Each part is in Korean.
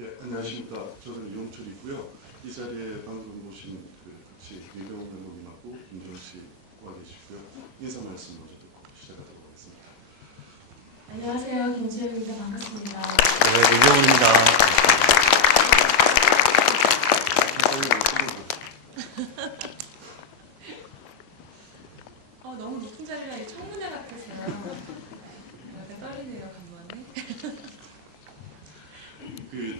예, 안녕하십니까. 저는 이용철이고요. 이 자리에 방금 모신 같이 민병훈 감독님하고 김정은 씨와 계시고요. 인사 말씀 먼저 듣고 시작하도록 하겠습니다. 안녕하세요. 김지영입니다. 반갑습니다. 네, 민경훈입니다. 너무 높은 자리라 이 청문회 같아서 약간 떨리네요. 간만에.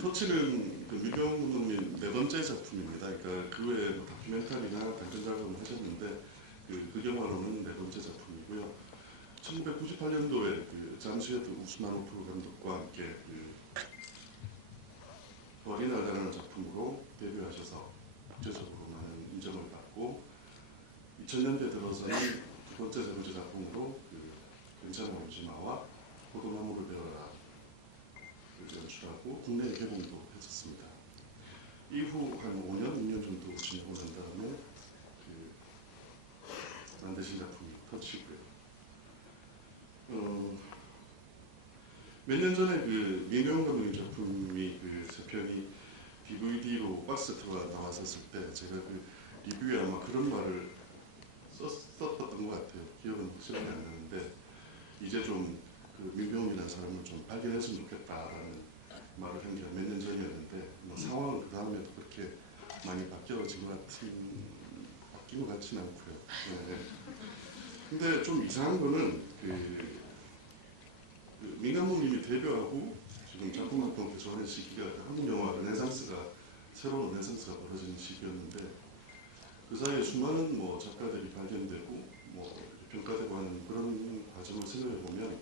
터치는 민병훈 감독님 네 번째 작품입니다. 그러니까 그 외에 다큐멘터리나 단편 작업을 하셨는데 그 영화로는 네 번째 작품이고요. 1998년도에 잠시헤드 우스마노프 감독과 함께 별이 날아가는 작품으로 데뷔하셔서 국제적으로 많은 인정을 받고 2000년대 들어서는 두 번째 세 번째 작품으로 괜찮아 오지마와 포도나무를 배워라 연출하고 국내 개봉도 했었습니다. 이후 한 5년, 6년 정도 지내고 난 다음에 만드신 작품이 터치고요. 몇 년 전에 민병훈 감독님 작품이 세 편이 DVD로 박스세트가 나왔었을 때 제가 리뷰에 아마 그런 말을 썼던 것 같아요. 기억은 확실하게 안 나는데 이제 좀 민병훈이라는 사람을 좀 발견했으면 좋겠다라는 말을 한 게 몇 년 전이었는데 상황은 그 다음에도 그렇게 많이 바뀐 것 같지는 않고요. 네. 근데 좀 이상한 거는 민 감독님이 데뷔하고 지금 작품 활동 계속하는 시기가 한국 영화 르네상스가 새로운 르네상스가 벌어지는 시기였는데 그 사이에 수많은 작가들이 발견되고 평가되고 하는 그런 과정을 생각해 보면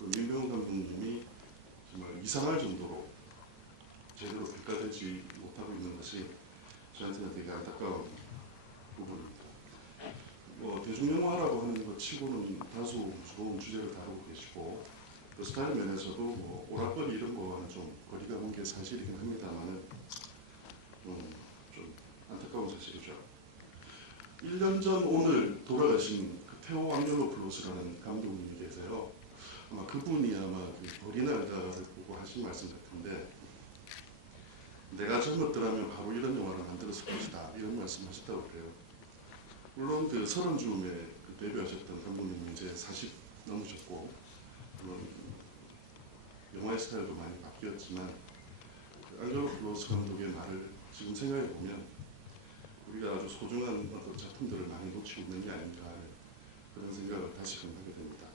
민병훈 감독님이 정말 이상할 정도로 제대로 평가되지 못하고 있는 것이 저한테는 되게 안타까운 부분입니다. 대중영화라고 하는 것 치고는 다소 무거운 주제를 다루고 계시고 또 스타일 면에서도 오락거리 이런 거와는 좀 거리가 먼 게 사실이긴 합니다만은 좀 안타까운 사실이죠. 1년 전 오늘 돌아가신 테오 왕요노플로스라는 감독님이 계세요. 아마 그분이 별이 날다를 보고 하신 말씀 같은데 내가 젊었더라면 바로 이런 영화를 만들었을 것이다 이런 말씀하셨다고 그래요. 물론 30쯤에 데뷔하셨던 감독님은 이제 40 넘으셨고 물론 영화의 스타일도 많이 바뀌었지만 앙젤로플로스 감독의 말을 지금 생각해 보면 우리가 아주 소중한 어떤 작품들을 많이 놓치고 있는 게 아닌가 하는 그런 생각을 다시금 하게 됩니다.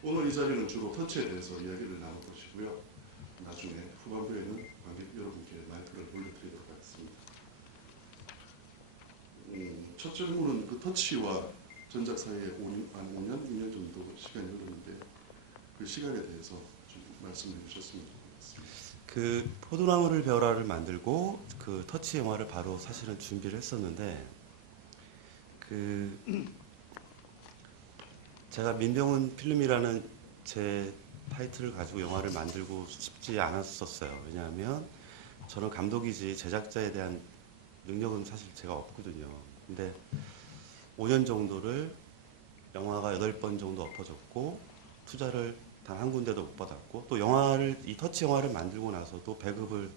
오늘 이 자리는 주로 터치에 대해서 이야기를 나눠보시고요. 나중에 후반부에는 관객 여러분께 마이크를 돌려드리도록 하겠습니다. 첫 질문은 터치와 전작 사이에 한 5년, 6년 정도 시간이 흐르는데 그 시간에 대해서 좀 말씀해 주셨으면 좋겠습니다. 포도나무를 배워라를 만들고 터치 영화를 바로 사실은 준비를 했었는데 제가 민병훈 필름이라는 제 타이틀을 가지고 영화를 만들고 싶지 않았었어요. 왜냐하면 저는 감독이지 제작자에 대한 능력은 사실 제가 없거든요. 근데 5년 정도를 영화가 8번 정도 엎어졌고 투자를 단 한 군데도 못 받았고 또 이 터치 영화를 만들고 나서도 배급을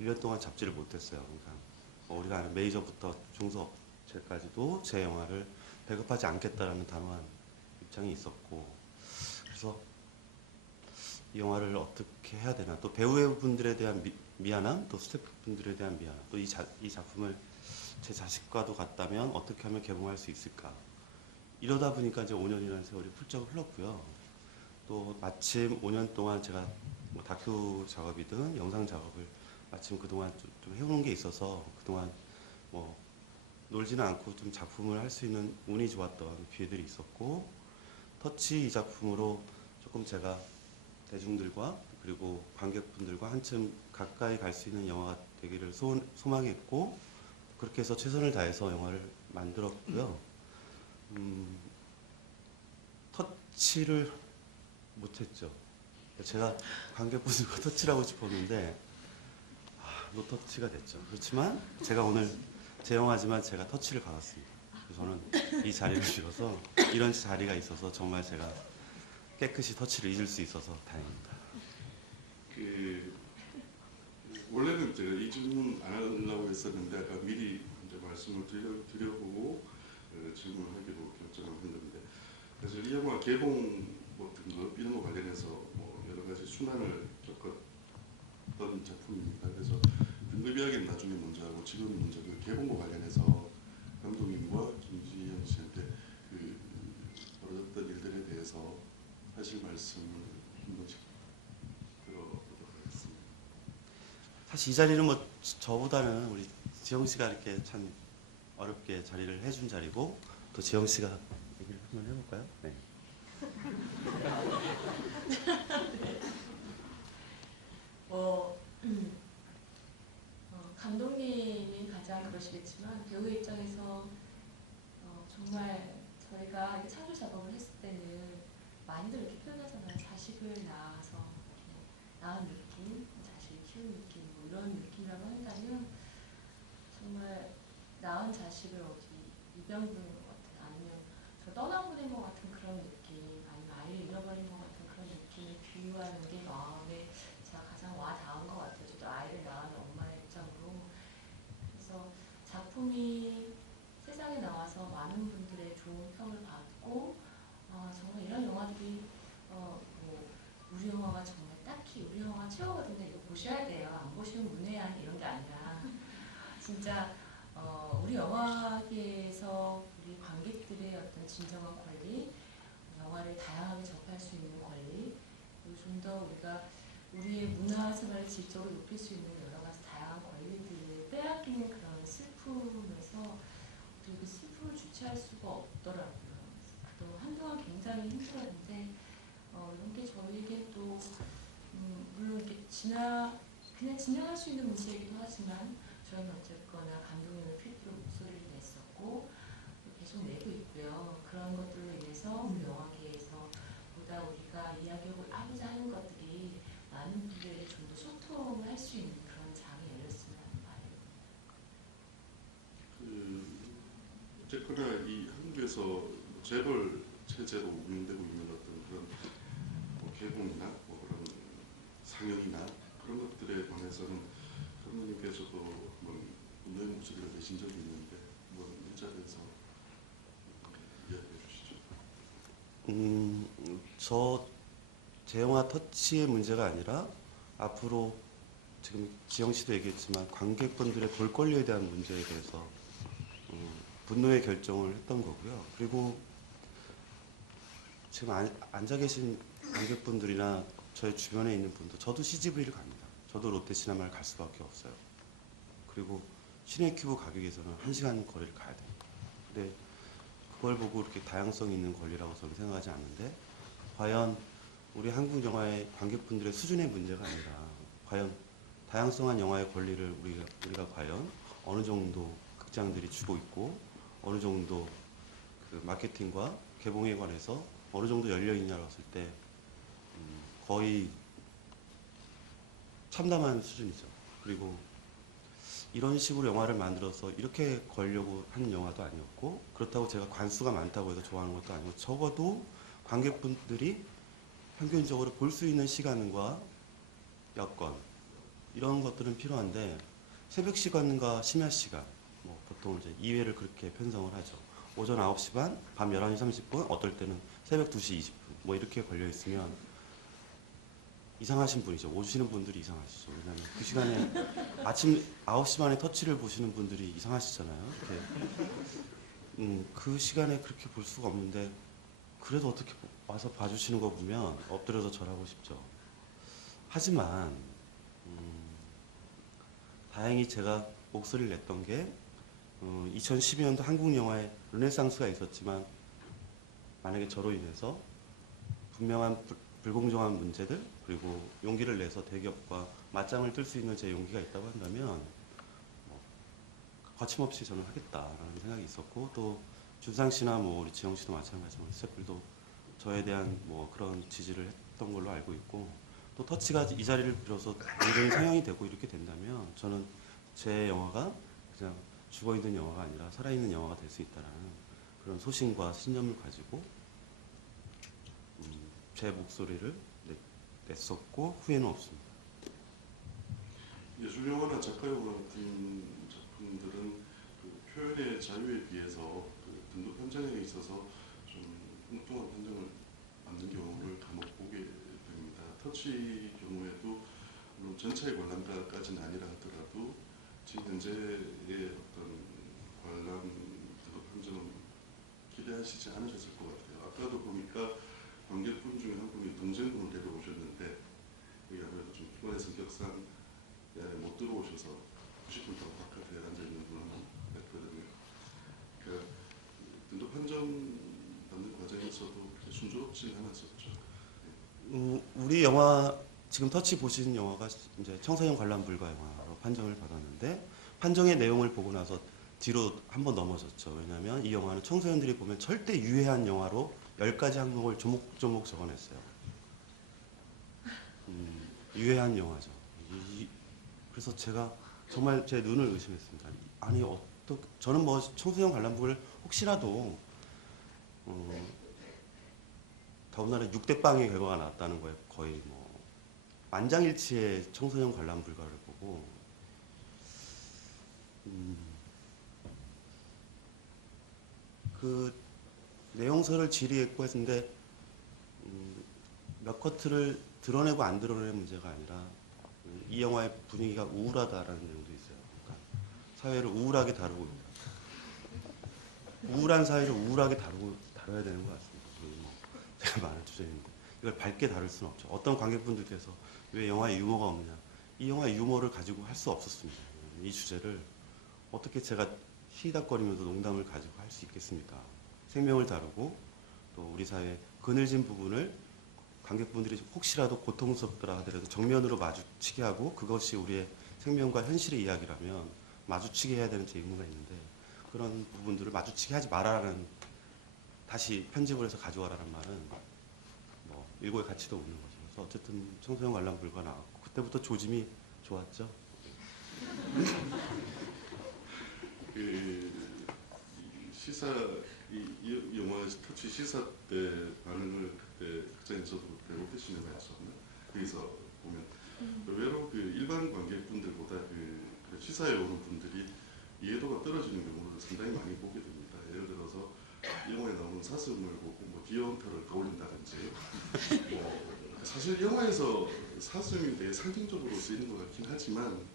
1년 동안 잡지를 못했어요. 그러니까 우리가 아는 메이저부터 중소업체까지도 제 영화를 배급하지 않겠다라는 단호한 입장이 있었고 그래서 이 영화를 어떻게 해야 되나 또 배우분들에 대한 미안함 또 스태프분들에 대한 미안함 또 이 작품을 제 자식과도 같다면 어떻게 하면 개봉할 수 있을까 이러다 보니까 이제 5년이라는 세월이 훌쩍 흘렀고요. 또 마침 5년 동안 제가 다큐 작업이든 영상 작업을 마침 그동안 좀 해오는 게 있어서 그동안 놀지는 않고 좀 작품을 할 수 있는 운이 좋았던 기회들이 있었고 터치 이 작품으로 조금 제가 대중들과 그리고 관객분들과 한층 가까이 갈 수 있는 영화가 되기를 소망했고 그렇게 해서 최선을 다해서 영화를 만들었고요. 터치를 못했죠. 제가 관객분들과 터치를 하고 싶었는데 노터치가 됐죠. 그렇지만 제가 오늘 제 영화지만 제가 터치를 받았습니다. 그래서 저는 이 자리를 빌어서 이런 자리가 있어서 정말 제가 깨끗이 터치를 잊을 수 있어서 다행입니다. 원래는 제가 이 질문 안 하려고 했었는데 아까 미리 이제 말씀을 드려보고 질문하기로 결정한 건데, 사실 이 영화 개봉 뭐 등급 이런 거 관련해서 뭐 여러 가지 순환을 겪었던 작품입니다. 그래서 등급 이야기는 나중에 먼저 하고 지금 먼저 그 개봉과 관련해서 감독님과 김지영 씨한테 그 벌어졌던 일들에 대해서 하실 말씀을 한 번씩 들어보도록 하겠습니다. 사실 이 자리는 뭐 저보다는 우리 지영 씨가 이렇게 참 어렵게 자리를 해준 자리고, 또 지영 씨가 얘기를 한번 해볼까요? 네. 뭐 감독님이 가장 그러시겠지만 배우 입장에서 정말 저희가 이렇게 창조 작업을 했을 때는 많이들 이렇게 표현하잖아요. 자식을 낳아서 이렇게 낳은 느낌, 자식을 키운 느낌, 뭐 이런 느낌이라고 한다면 정말 낳은 자식을 어디 입양 보낸 것 같은, 아니면 저 떠나보낸 것 같은 그런 느낌, 아니면 아이를 잃어버린 것 같은 그런 느낌을 비유하는 게 마음에 제가 가장 와 닿은 것 같아요. 저도 아이를 낳은 엄마의 입장으로. 그래서 작품이 세상에 나와서 많은 분들의 좋은 평을 받고, 정말 이런 영화들이 뭐 우리 영화가 정말 딱히 우리 영화가 최고거든요. 이거 보셔야 돼요. 안 보시면 문외한 이런 게 아니라 진짜 우리 영화계에서 우리 관객들의 어떤 진정한 권리, 영화를 다양하게 접할 수 있는 권리, 그리고 좀 더 우리가 우리의 문화 생활을 질적으로 높일 수 있는 여러 가지 다양한 권리들을 빼앗기는 그런 슬픔에서 그리고 그 슬픔을 주체할 수가 없더라고요. 또 한동안 굉장히 힘들었는데 이런 게 저에게 또 물론 이렇게 그냥 지나갈 수 있는 문제이기도 하지만 저희는 어쨌거나 감독님을 필두로 목소리를 냈었고 계속 내고 있고요. 그런 것들로 인해서 우리 영화계에서 보다 우리가 이야기하고 하고자 하는 것들이 많은 분들에게 좀 더 소통을 할 수 있는 그런 장이 열렸으면 하는 바람입니다. 어쨌거나 이 한국에서 재벌 체제로 운영되고 있는 어떤 그런 뭐 개봉이나 뭐 그런 상영이나 그런 것들에 관해서는 감독님께서도 한번 분노의 목소리를 내신 적이 있는데 한번 이 자리에서 이야기해 주시죠. 제 영화 터치의 문제가 아니라 앞으로 지금 지영 씨도 얘기했지만 관객분들의 볼 권리에 대한 문제에 대해서 분노의 결정을 했던 거고요. 그리고 지금 앉아 계신 관객분들이나 저희 주변에 있는 분도 저도 CGV를 갑니다. 저도 롯데시네마를 갈 수밖에 없어요. 그리고 시네큐브 가격에서는 1시간 거리를 가야 됩니다. 근데 그걸 보고 이렇게 다양성 있는 권리라고 저는 생각하지 않는데, 과연 우리 한국 영화의 관객분들의 수준의 문제가 아니라 과연 다양성한 영화의 권리를 우리가 과연 어느 정도 극장들이 주고 있고 어느 정도 그 마케팅과 개봉에 관해서 어느 정도 열려 있냐고 했을 때 거의 참담한 수준이죠. 그리고 이런 식으로 영화를 만들어서 이렇게 걸려고 하는 영화도 아니었고, 그렇다고 제가 관수가 많다고 해서 좋아하는 것도 아니고, 적어도 관객분들이 평균적으로 볼 수 있는 시간과 여건 이런 것들은 필요한데, 새벽 시간과 심야 시간, 뭐 보통 이제 2회를 그렇게 편성을 하죠. 오전 9시 반, 밤 11시 30분, 어떨 때는 새벽 2시 20분 뭐 이렇게 걸려 있으면 이상하신 분이죠. 오시는 분들이 이상하시죠. 왜냐하면 그 시간에 아침 9시 반에 터치를 보시는 분들이 이상하시잖아요. 그 시간에 그렇게 볼 수가 없는데, 그래도 어떻게 와서 봐주시는 거 보면 엎드려서 절하고 싶죠. 하지만 다행히 제가 목소리를 냈던 게 2012년도 한국 영화에 르네상스가 있었지만, 만약에 저로 인해서 분명한 불공정한 문제들, 그리고 용기를 내서 대기업과 맞짱을 뜰 수 있는 제 용기가 있다고 한다면 거침없이 저는 하겠다라는 생각이 있었고, 또 준상 씨나 뭐 우리 지영 씨도 마찬가지로 스태프들도 저에 대한 뭐 그런 지지를 했던 걸로 알고 있고, 또 터치가 이 자리를 빌어서 완전히 상영이 되고 이렇게 된다면 저는 제 영화가 그냥 죽어있는 영화가 아니라 살아있는 영화가 될 수 있다는 그런 소신과 신념을 가지고 제 목소리를 냈었고 후회는 없습니다. 예술 영화나 작가 영화 같은 작품들은 그 표현의 자유에 비해서 그 등급 판정에 있어서 좀 엉뚱한 판정을 받는 경우를 간혹 보게 됩니다. 터치 경우에도 물론 전체의 관람가까지는 아니라 하더라도 지금 현재의 어떤 관람 등급 판정은 기대하시지 않으셨을 것 같아요. 아까도 보니까 관객분 중에 한 분이 동생분을 데려오셨는데 그게 아무래도 좀 피곤의 성격상 못 들어오셔서 90분 동안 바깥에 앉아있는 분 한번 뵀거든요. 그러니까 등급 판정 받는 과정에서도 그렇게 순조롭지 않았었죠. 우리 영화 지금 터치 보신 영화가 이제 청소년 관람 불가 영화로 판정을 받았는데 판정의 내용을 보고 나서 뒤로 한번 넘어졌죠. 왜냐하면 이 영화는 청소년들이 보면 절대 유해한 영화로 10가지 항목을 조목조목 적어냈어요. 유해한 영화죠. 그래서 제가 정말 제 눈을 의심했습니다. 아니 저는 뭐 청소년 관람북을 혹시라도 더군다나 6대빵의 결과가 나왔다는 거에 거의 뭐 만장일치의 청소년 관람 불가를 보고 그 내용서를 질의했고 했는데 몇 커트를 드러내고 안 드러내는 문제가 아니라 이 영화의 분위기가 우울하다라는 내용도 있어요. 그러니까 사회를 우울하게 다루고 우울한 사회를 우울하게 다뤄야 되는 것 같습니다. 제가 많은 주제인데 이걸 밝게 다룰 수는 없죠. 어떤 관객분들께서 왜 영화에 유머가 없냐? 이 영화의 유머를 가지고 할 수 없었습니다. 이 주제를 어떻게 제가 희닥거리면서 농담을 가지고 할 수 있겠습니까? 생명을 다루고 또 우리 사회의 그늘진 부분을 관객분들이 혹시라도 고통스럽더라 하더라도 정면으로 마주치게 하고 그것이 우리의 생명과 현실의 이야기라면 마주치게 해야 되는 제 의무가 있는데 그런 부분들을 마주치게 하지 말아라는 다시 편집을 해서 가져와라는 말은 뭐 일고의 가치도 없는 거죠. 그래서 어쨌든 청소년 관람 불가 나왔고 그때부터 조짐이 좋았죠. 그 시사 이 영화 터치 시사 때 반응을 그때 극장에서도 그때 롯데시네마였었나 거기서 보면 의외로 그 일반 관객분들보다 그 시사에 오는 분들이 이해도가 떨어지는 경우를 상당히 많이 보게 됩니다. 예를 들어서 이 영화에 나오는 사슴을 보고 뭐 귀여운 털을 떠올린다든지 뭐 사실 영화에서 사슴이 되게 상징적으로 쓰이는 것 같긴 하지만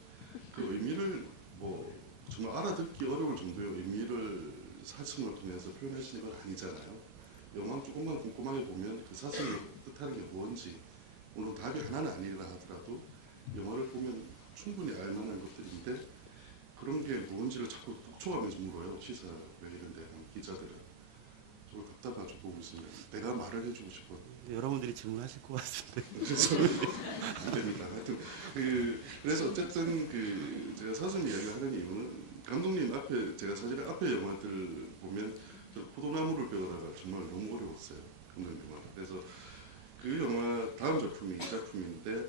그 의미를 뭐 정말 알아듣기 어려울 정도의 의미를 사슴을 통해서 표현하시는 건 아니잖아요. 영화 조금만 꼼꼼하게 보면 그 사슴이 뜻하는 게 뭔지 물론 답이 하나는 아니라 하더라도 영화를 보면 충분히 알 만한 것들인데 그런 게 뭔지를 자꾸 독촉하면서 물어요. 시사 이런 데 기자들은. 저걸 답답하죠 보고 있으면. 내가 말을 해주고 싶어요. 여러분들이 질문하실 것 같은데. 그래서 안 됩니다. 하여튼 그래서 어쨌든 제가 사슴 이야기를 하는 이유는 감독님 앞에 제가 사실 앞에 영화들 보면 저 포도나무를 배우다가 정말 너무 어려웠어요. 감독님 영화. 그래서 그 영화 다음 작품이 이 작품인데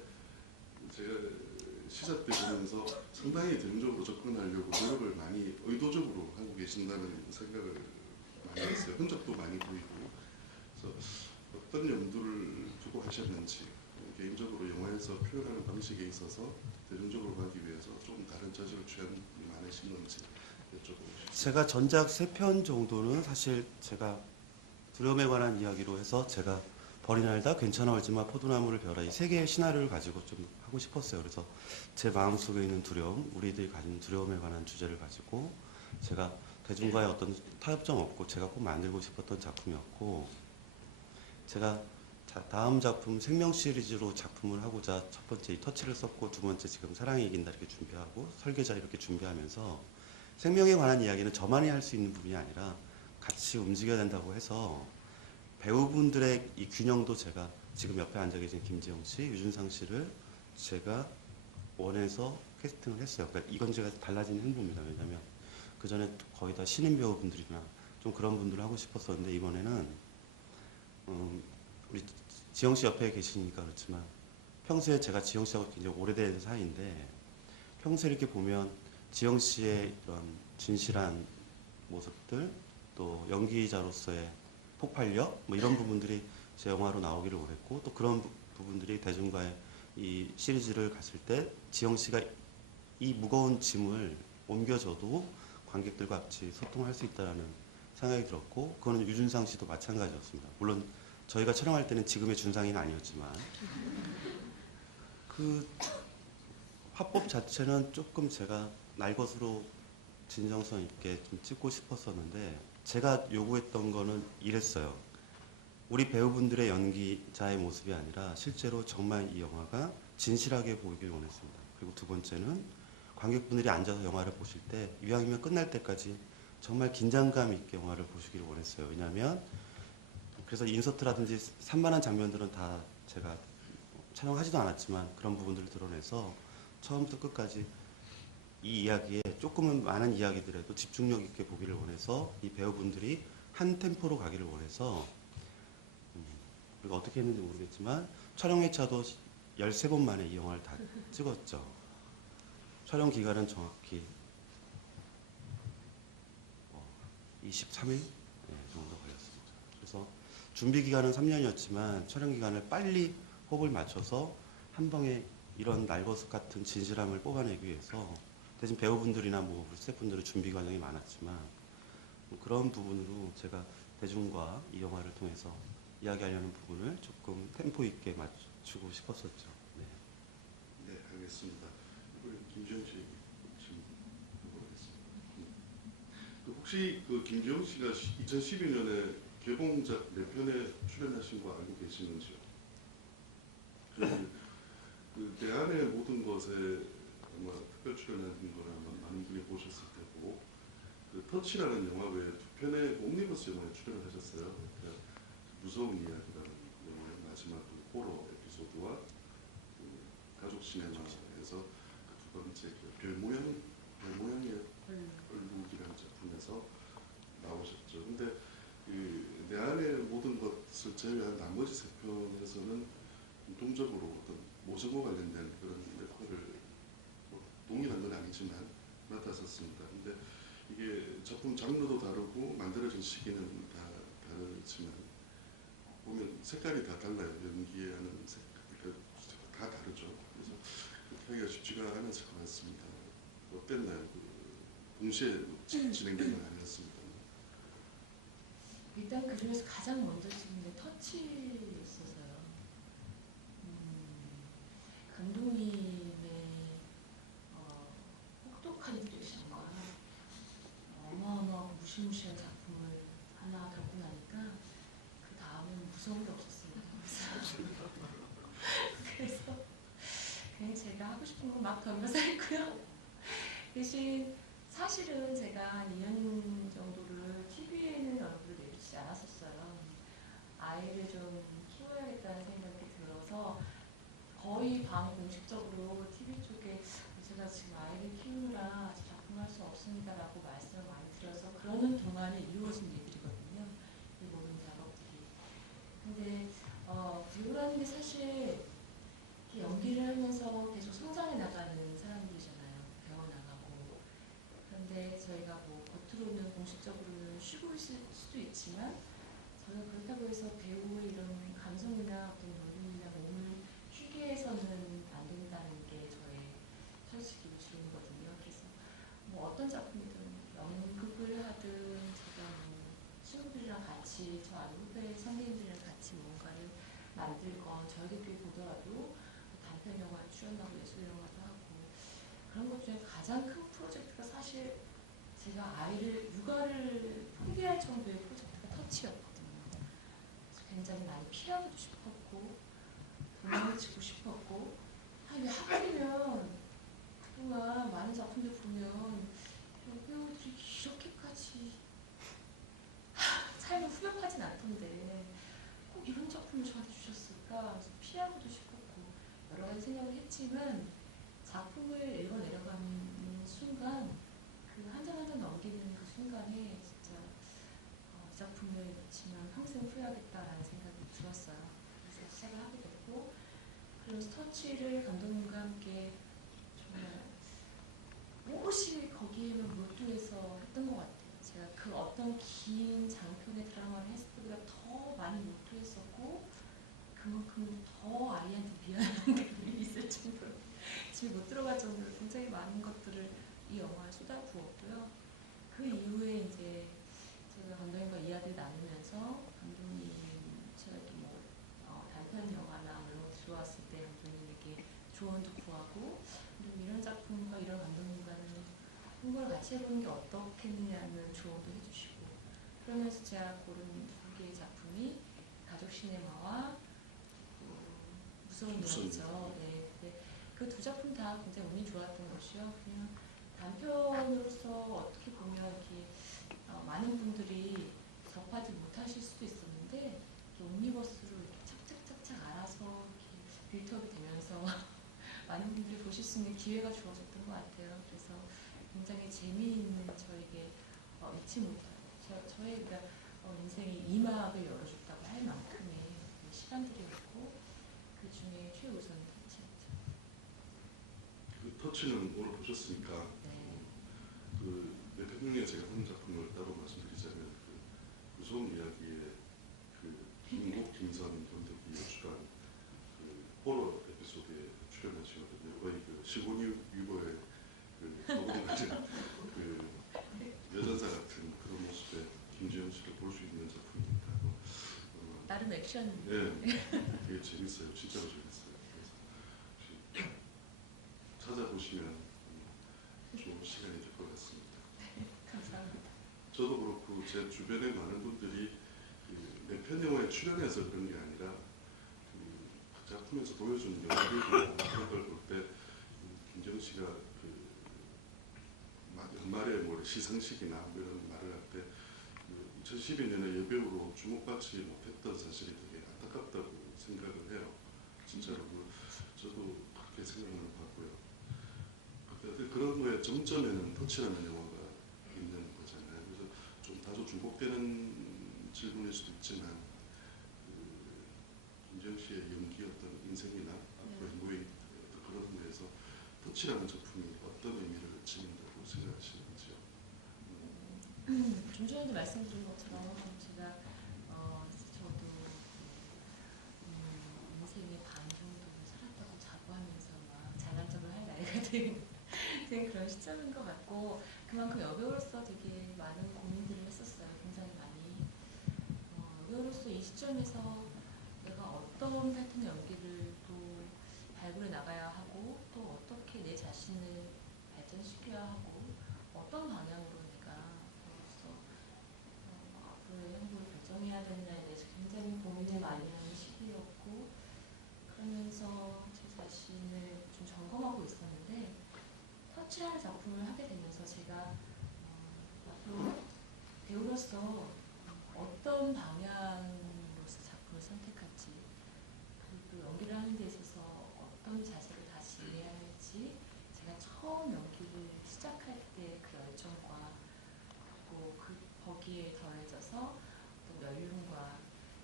제가 시사 때 보면서 상당히 대중적으로 접근하려고 노력을 많이 의도적으로 하고 계신다는 생각을 많이 했어요. 흔적도 많이 보이고 그래서 어떤 염두를 두고 하셨는지 개인적으로 영화에서 표현하는 방식에 있어서 대중적으로 가기 위해서 조금 다른 자세를 취한 분이 많으신 건지 여쭤보고 싶습니다. 제가 전작 3편 정도는 사실 제가 두려움에 관한 이야기로 해서 제가 벌이 날다, 괜찮아 울지마, 포도나무를 벼라 이 3개의 시나리오를 가지고 좀 하고 싶었어요. 그래서 제 마음속에 있는 두려움, 우리들이 가진 두려움에 관한 주제를 가지고 제가 대중과의 어떤 타협점 없고 제가 꼭 만들고 싶었던 작품이었고 제가 다음 작품 생명 시리즈로 작품을 하고자 첫 번째 이 터치를 썼고 두 번째 지금 사랑이 이긴다 이렇게 준비하고 설계자 이렇게 준비하면서 생명에 관한 이야기는 저만이 할 수 있는 부분이 아니라 같이 움직여야 된다고 해서 배우분들의 이 균형도 제가 지금 옆에 앉아 계신 김지영 씨, 유준상 씨를 제가 원해서 캐스팅을 했어요. 그러니까 이건 제가 달라진 행보입니다. 왜냐하면 그 전에 거의 다 신인 배우분들이나 좀 그런 분들을 하고 싶었었는데 이번에는 우리 지영 씨 옆에 계시니까 그렇지만 평소에 제가 지영 씨하고 굉장히 오래된 사이인데 평소에 이렇게 보면 지영 씨의 이런 진실한 모습들 또 연기자로서의 폭발력 뭐 이런 부분들이 제 영화로 나오기를 원했고 또 그런 부분들이 대중과의 이 시리즈를 갔을 때 지영 씨가 이 무거운 짐을 옮겨줘도 관객들과 같이 소통할 수 있다는 생각이 들었고, 그거는 유준상 씨도 마찬가지였습니다. 물론 저희가 촬영할 때는 지금의 준상이는 아니었지만 그 화법 자체는 조금 제가 날것으로 진정성 있게 좀 찍고 싶었었는데, 제가 요구했던 거는 이랬어요. 우리 배우분들의 연기자의 모습이 아니라 실제로 정말 이 영화가 진실하게 보이길 원했습니다. 그리고 두 번째는 관객분들이 앉아서 영화를 보실 때 이왕이면 끝날 때까지 정말 긴장감 있게 영화를 보시길 원했어요. 왜냐하면 그래서 인서트라든지 산만한 장면들은 다 제가 촬영하지도 않았지만 그런 부분들을 드러내서 처음부터 끝까지 이 이야기에 조금은 많은 이야기들에도 집중력 있게 보기를 원해서 이 배우분들이 한 템포로 가기를 원해서, 그리고 어떻게 했는지 모르겠지만 촬영 회차도 13번 만에 이 영화를 다 찍었죠. 촬영 기간은 정확히 23일 정도 걸렸습니다. 그래서 준비 기간은 3년이었지만 촬영 기간을 빨리 호흡을 맞춰서 한 방에 이런 날것옷 같은 진실함을 뽑아내기 위해서, 대신 배우분들이나 뭐 스태프분들은 준비 과정이 많았지만 그런 부분으로 제가 대중과 이 영화를 통해서 이야기하려는 부분을 조금 템포 있게 맞추고 싶었었죠. 네. 네, 알겠습니다. 우리 김지영 씨 지금 보겠습니다. 그 혹시 그 김지영 씨가 2012년에 개봉작 4편에 출연하신 거 알고 계시는지요? 내 안의 모든 것에 아마 특별 출연하는 걸 아마 많은 분이 보셨을 테고, 그 터치라는 영화 외에 2편의 옴니버스 영화에 출연을 하셨어요. 그러니까 무서운 이야기라는 영화의 마지막 그 호러 에피소드와 그 가족 시네마에서 그 2번째 그 별모양의 얼룩이라는 작품에서 나오셨죠. 근데 그 내 안의 모든 것을 제외한 나머지 3편에서는 공통적으로 어떤 모성과 관련된 그런 역할을 뭐 동일한 건 아니지만 맡았었습니다. 근데 이게 작품 장르도 다르고 만들어진 시기는 다 다르지만 보면 색깔이 다 달라요. 연기에 하는 색깔 다 다르죠. 그래서 그렇게 하기가 쉽지가 않았을 것 같습니다. 어땠나요? 그 동시에 진행된 건 아니었습니다. 일단 그 중에서 가장 먼저 찍은 게 터치였어서요. 감독님의 혹독한 듯이와 어마어마하고 무시무시한 작품을 하나 겪고 나니까 그 다음은 무서운 게 없었습니다. 그래서 그냥 제가 하고 싶은 거 막 덤벼서 했고요. 대신 사실은 제가 한 2년 정도를 TV에는 얼굴을 내비치지 않았었어요. 아이를 좀 키워야겠다는 생각이 들어서 거의 반공식적으로 TV 쪽에 제가 지금 아이를 키우느라 작품할 수 없습니다라고 말씀을 많이 드려서 그러는 동안에 이루어진 일들이거든요. 이 모든 작업들이. 근데 배우라는 게 사실 이렇게 연기를 하면서 계속 성장해 나가는 사람들이잖아요. 배워나가고. 그런데 저희가 뭐 겉으로는 공식적으로는 쉬고 있을 수도 있지만 저는 그렇다고 해서 배우의 이런 감성이나 어떤 연륜이나 몸을 쉬게 해서는 안 된다는 게 저의 철칙 기준이거든요. 그래서 뭐 어떤 작품이든 연극을 하든 제가 뭐 친구들이랑 같이 저 아는 후배 선배님들이랑 같이 뭔가를 만들건 저희들끼리 보더라도 단편 영화에 출연하고 예술 영화도 하고 그런 것 중에 가장 큰 프로젝트가 사실 제가 아이를 육아를 포기할 정도의 프로젝트가 터치였거든요. 그래서 굉장히 많이 피하고도 싶었고 도망치고 싶었고 아니 하필이면 그동안 많은 작품들 보면 배우들이 이렇게까지 삶을 후벼파진 않던데 꼭 이런 작품을 저한테 주셨을까? 그래서 피하고도 싶었고 여러 가지 생각을 했지만 작품을 읽어내려가는 순간 그 한 장 한 장 넘기는 그 순간에 진짜 이 작품을 놓치면 평생 후회하겠다라는 생각이 들었어요. 그래서 시작을 하게 됐고 그래서 터치를 감독님과 함께 정말 오롯이 거기에만 몰두해서 했던 것 같아요. 제가 그 어떤 긴 장편의 드라마를 했을 때보다 더 많이 몰두했었고 그만큼 더 아이한테 미안한 감이 있을 정도로 집에 못 들어갈 정도로 굉장히 많은 것들을 이 영화에 쏟아부었고요. 그 이후에 이제 제가 감독님과 이야기를 나누면서 감독님 제가 이렇게 뭐 단편 영화나 이런 거 들어왔을 때 감독님에게 조언도 구하고 그리고 이런 작품과 이런 감독님과는 홍보를 같이 해보는 게 어떻겠느냐는 조언도 해주시고 그러면서 제가 고른 두 개의 작품이 가족 시네마와 무서운 이야기죠. 네. 그 두 작품 다 굉장히 운이 좋았던 것이요. 그냥 단편으로서 어떻게 보면 이렇게 많은 분들이 접하지 못하실 수도 있었는데 옴니버스로 이렇게 착착착착 알아서 이렇게 빌드업이 되면서 많은 분들이 보실 수 있는 기회가 주어졌던 것 같아요. 그래서 굉장히 재미있는 저에게 잊지 못할 저의 그러니까 인생의 이막을 열어줬다고 할 만큼의 시간들이었고 그 중에 최우선이 터치였죠. 그 터치는 오늘 보셨으니까 네. 그 대통령의 제가 한 작품을 따로 말씀드리자면 그 무서운 이야기의 그 김국 김선 감독이 연출한 그 호러 에피소드에 출연하시거든요. 거의 그 시골 유고의 그 녹음 같은 그 여전사 같은 그런 모습에 김지영 씨를 볼 수 있는 작품입니다. 나름 액션. 네, 되게 재밌어요. 진짜로 재밌어요. 그래서 혹시 찾아보시면 좋은 시간이 될 것 같습니다. 감사합니다. 저도 그렇고 제 주변에 많은 분들이 내 편 영화에 출연해서 그런 게 아니라 그 작품에서 보여주는 연기나 그런 걸 볼 때 김정 씨가 그 연말에 뭐 시상식이나 뭐 이런 말을 할 때 2012년에 여배우로 주목받지 못했던 사실이 되게 안타깝다고 생각을 해요. 진짜로 저도 그렇게 생각하는 것 같고요. 그런 거에 정점에는 터치라는 영화가 있는 거잖아요. 그래서 좀 다소 중복되는 질문일 수도 있지만 김정 씨의 연기 어떤 인생이나 앞으로 행보의 그런 데에서 터치라는 작품이 어떤 의미를 지닌다고 생각하시는지요? 좀 전에도 말씀드린 것처럼 제가 저도 인생의 반 정도를 살았다고 자부하면서 막 잘난 척을 할 나이가 된 그런 시점인 것 같고 그만큼 여배우로서 되게 많은 고민들을 했었어요. 굉장히 많이. 여배우로서 이 시점에서 내가 어떤 패턴의 연기를 또 발굴해 나가야 하고 또 어떻게 내 자신을 발전시켜야 하고 어떤 방향으로 내가 배우로서 앞으로의 행보를 결정해야 되느냐에 대해서 굉장히 고민을 많이 하는 시기였고 그러면서 제 자신을 좀 점검하고 있었는데 터치라는 작품을 하게 되면서 제가 앞으로 배우로서 어떤 방향으로서 작품을 선택할지 그리고 연기를 하는 데 있어서 어떤 자세를 다시 해야 할지 제가 처음 연기를 시작할 때 그 열정과 그리고 거기에 더해져서 또 연륜과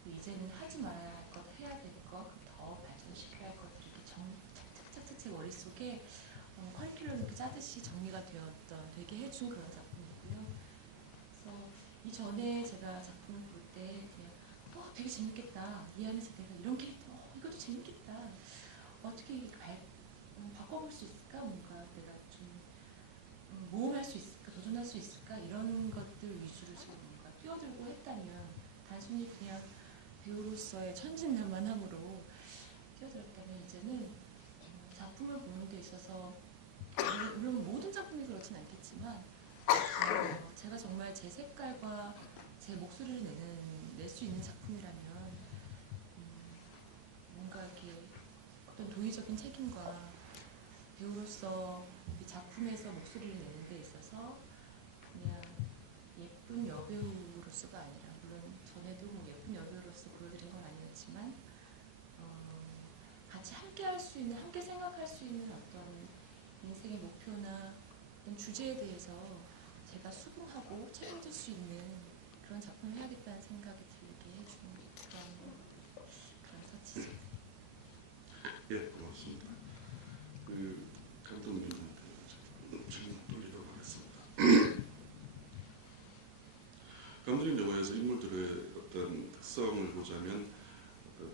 이제는 하지 말아야 할 것, 해야 될 것, 더 발전시켜야 할 것들이 이렇게 착착착착 제 머릿속에 커리큘럼 이렇게 짜듯이 정리가 되었던 되게 해준 그런 작품이고요. 그래서 이전에 제가 작품을 볼 때 그냥 되게 재밌겠다. 이 안에서 내가 이런 캐릭터 이것도 재밌겠다. 어떻게 바꿔볼 수 있을까? 뭔가 내가 좀 모험할 수 있을까? 도전할 수 있을까? 이런 것들 위주로 제가 뭔가 뛰어들고 했다면 단순히 그냥 배우로서의 천진난만함으로 뛰어들었다면 이제는 작품을 보는 데 있어서 물론 모든 작품이 그렇진 않겠지만 제가 정말 제 색깔과 제 목소리를 낼 수 있는 작품이라면 뭔가 이렇게 어떤 도의적인 책임과 배우로서 이 작품에서 목소리를 내는 데 있어서 그냥 예쁜 여배우로서가 아니라 물론 전에도 뭐 예쁜 여배우로서 보여드린 건 아니었지만 같이 함께 할 수 있는, 함께 생각할 수 있는 어떤 인생의 목표나 어떤 주제에 대해서 제가 수긍하고 책임질 수 있는 그런 작품을 해야겠다는 생각이 들게 해주는 그런 터치죠. 예, 고맙습니다. 그 감독님한테 질문 돌리도록 하겠습니다. 감독님 영화에서 인물들의 어떤 특성을 보자면 어떤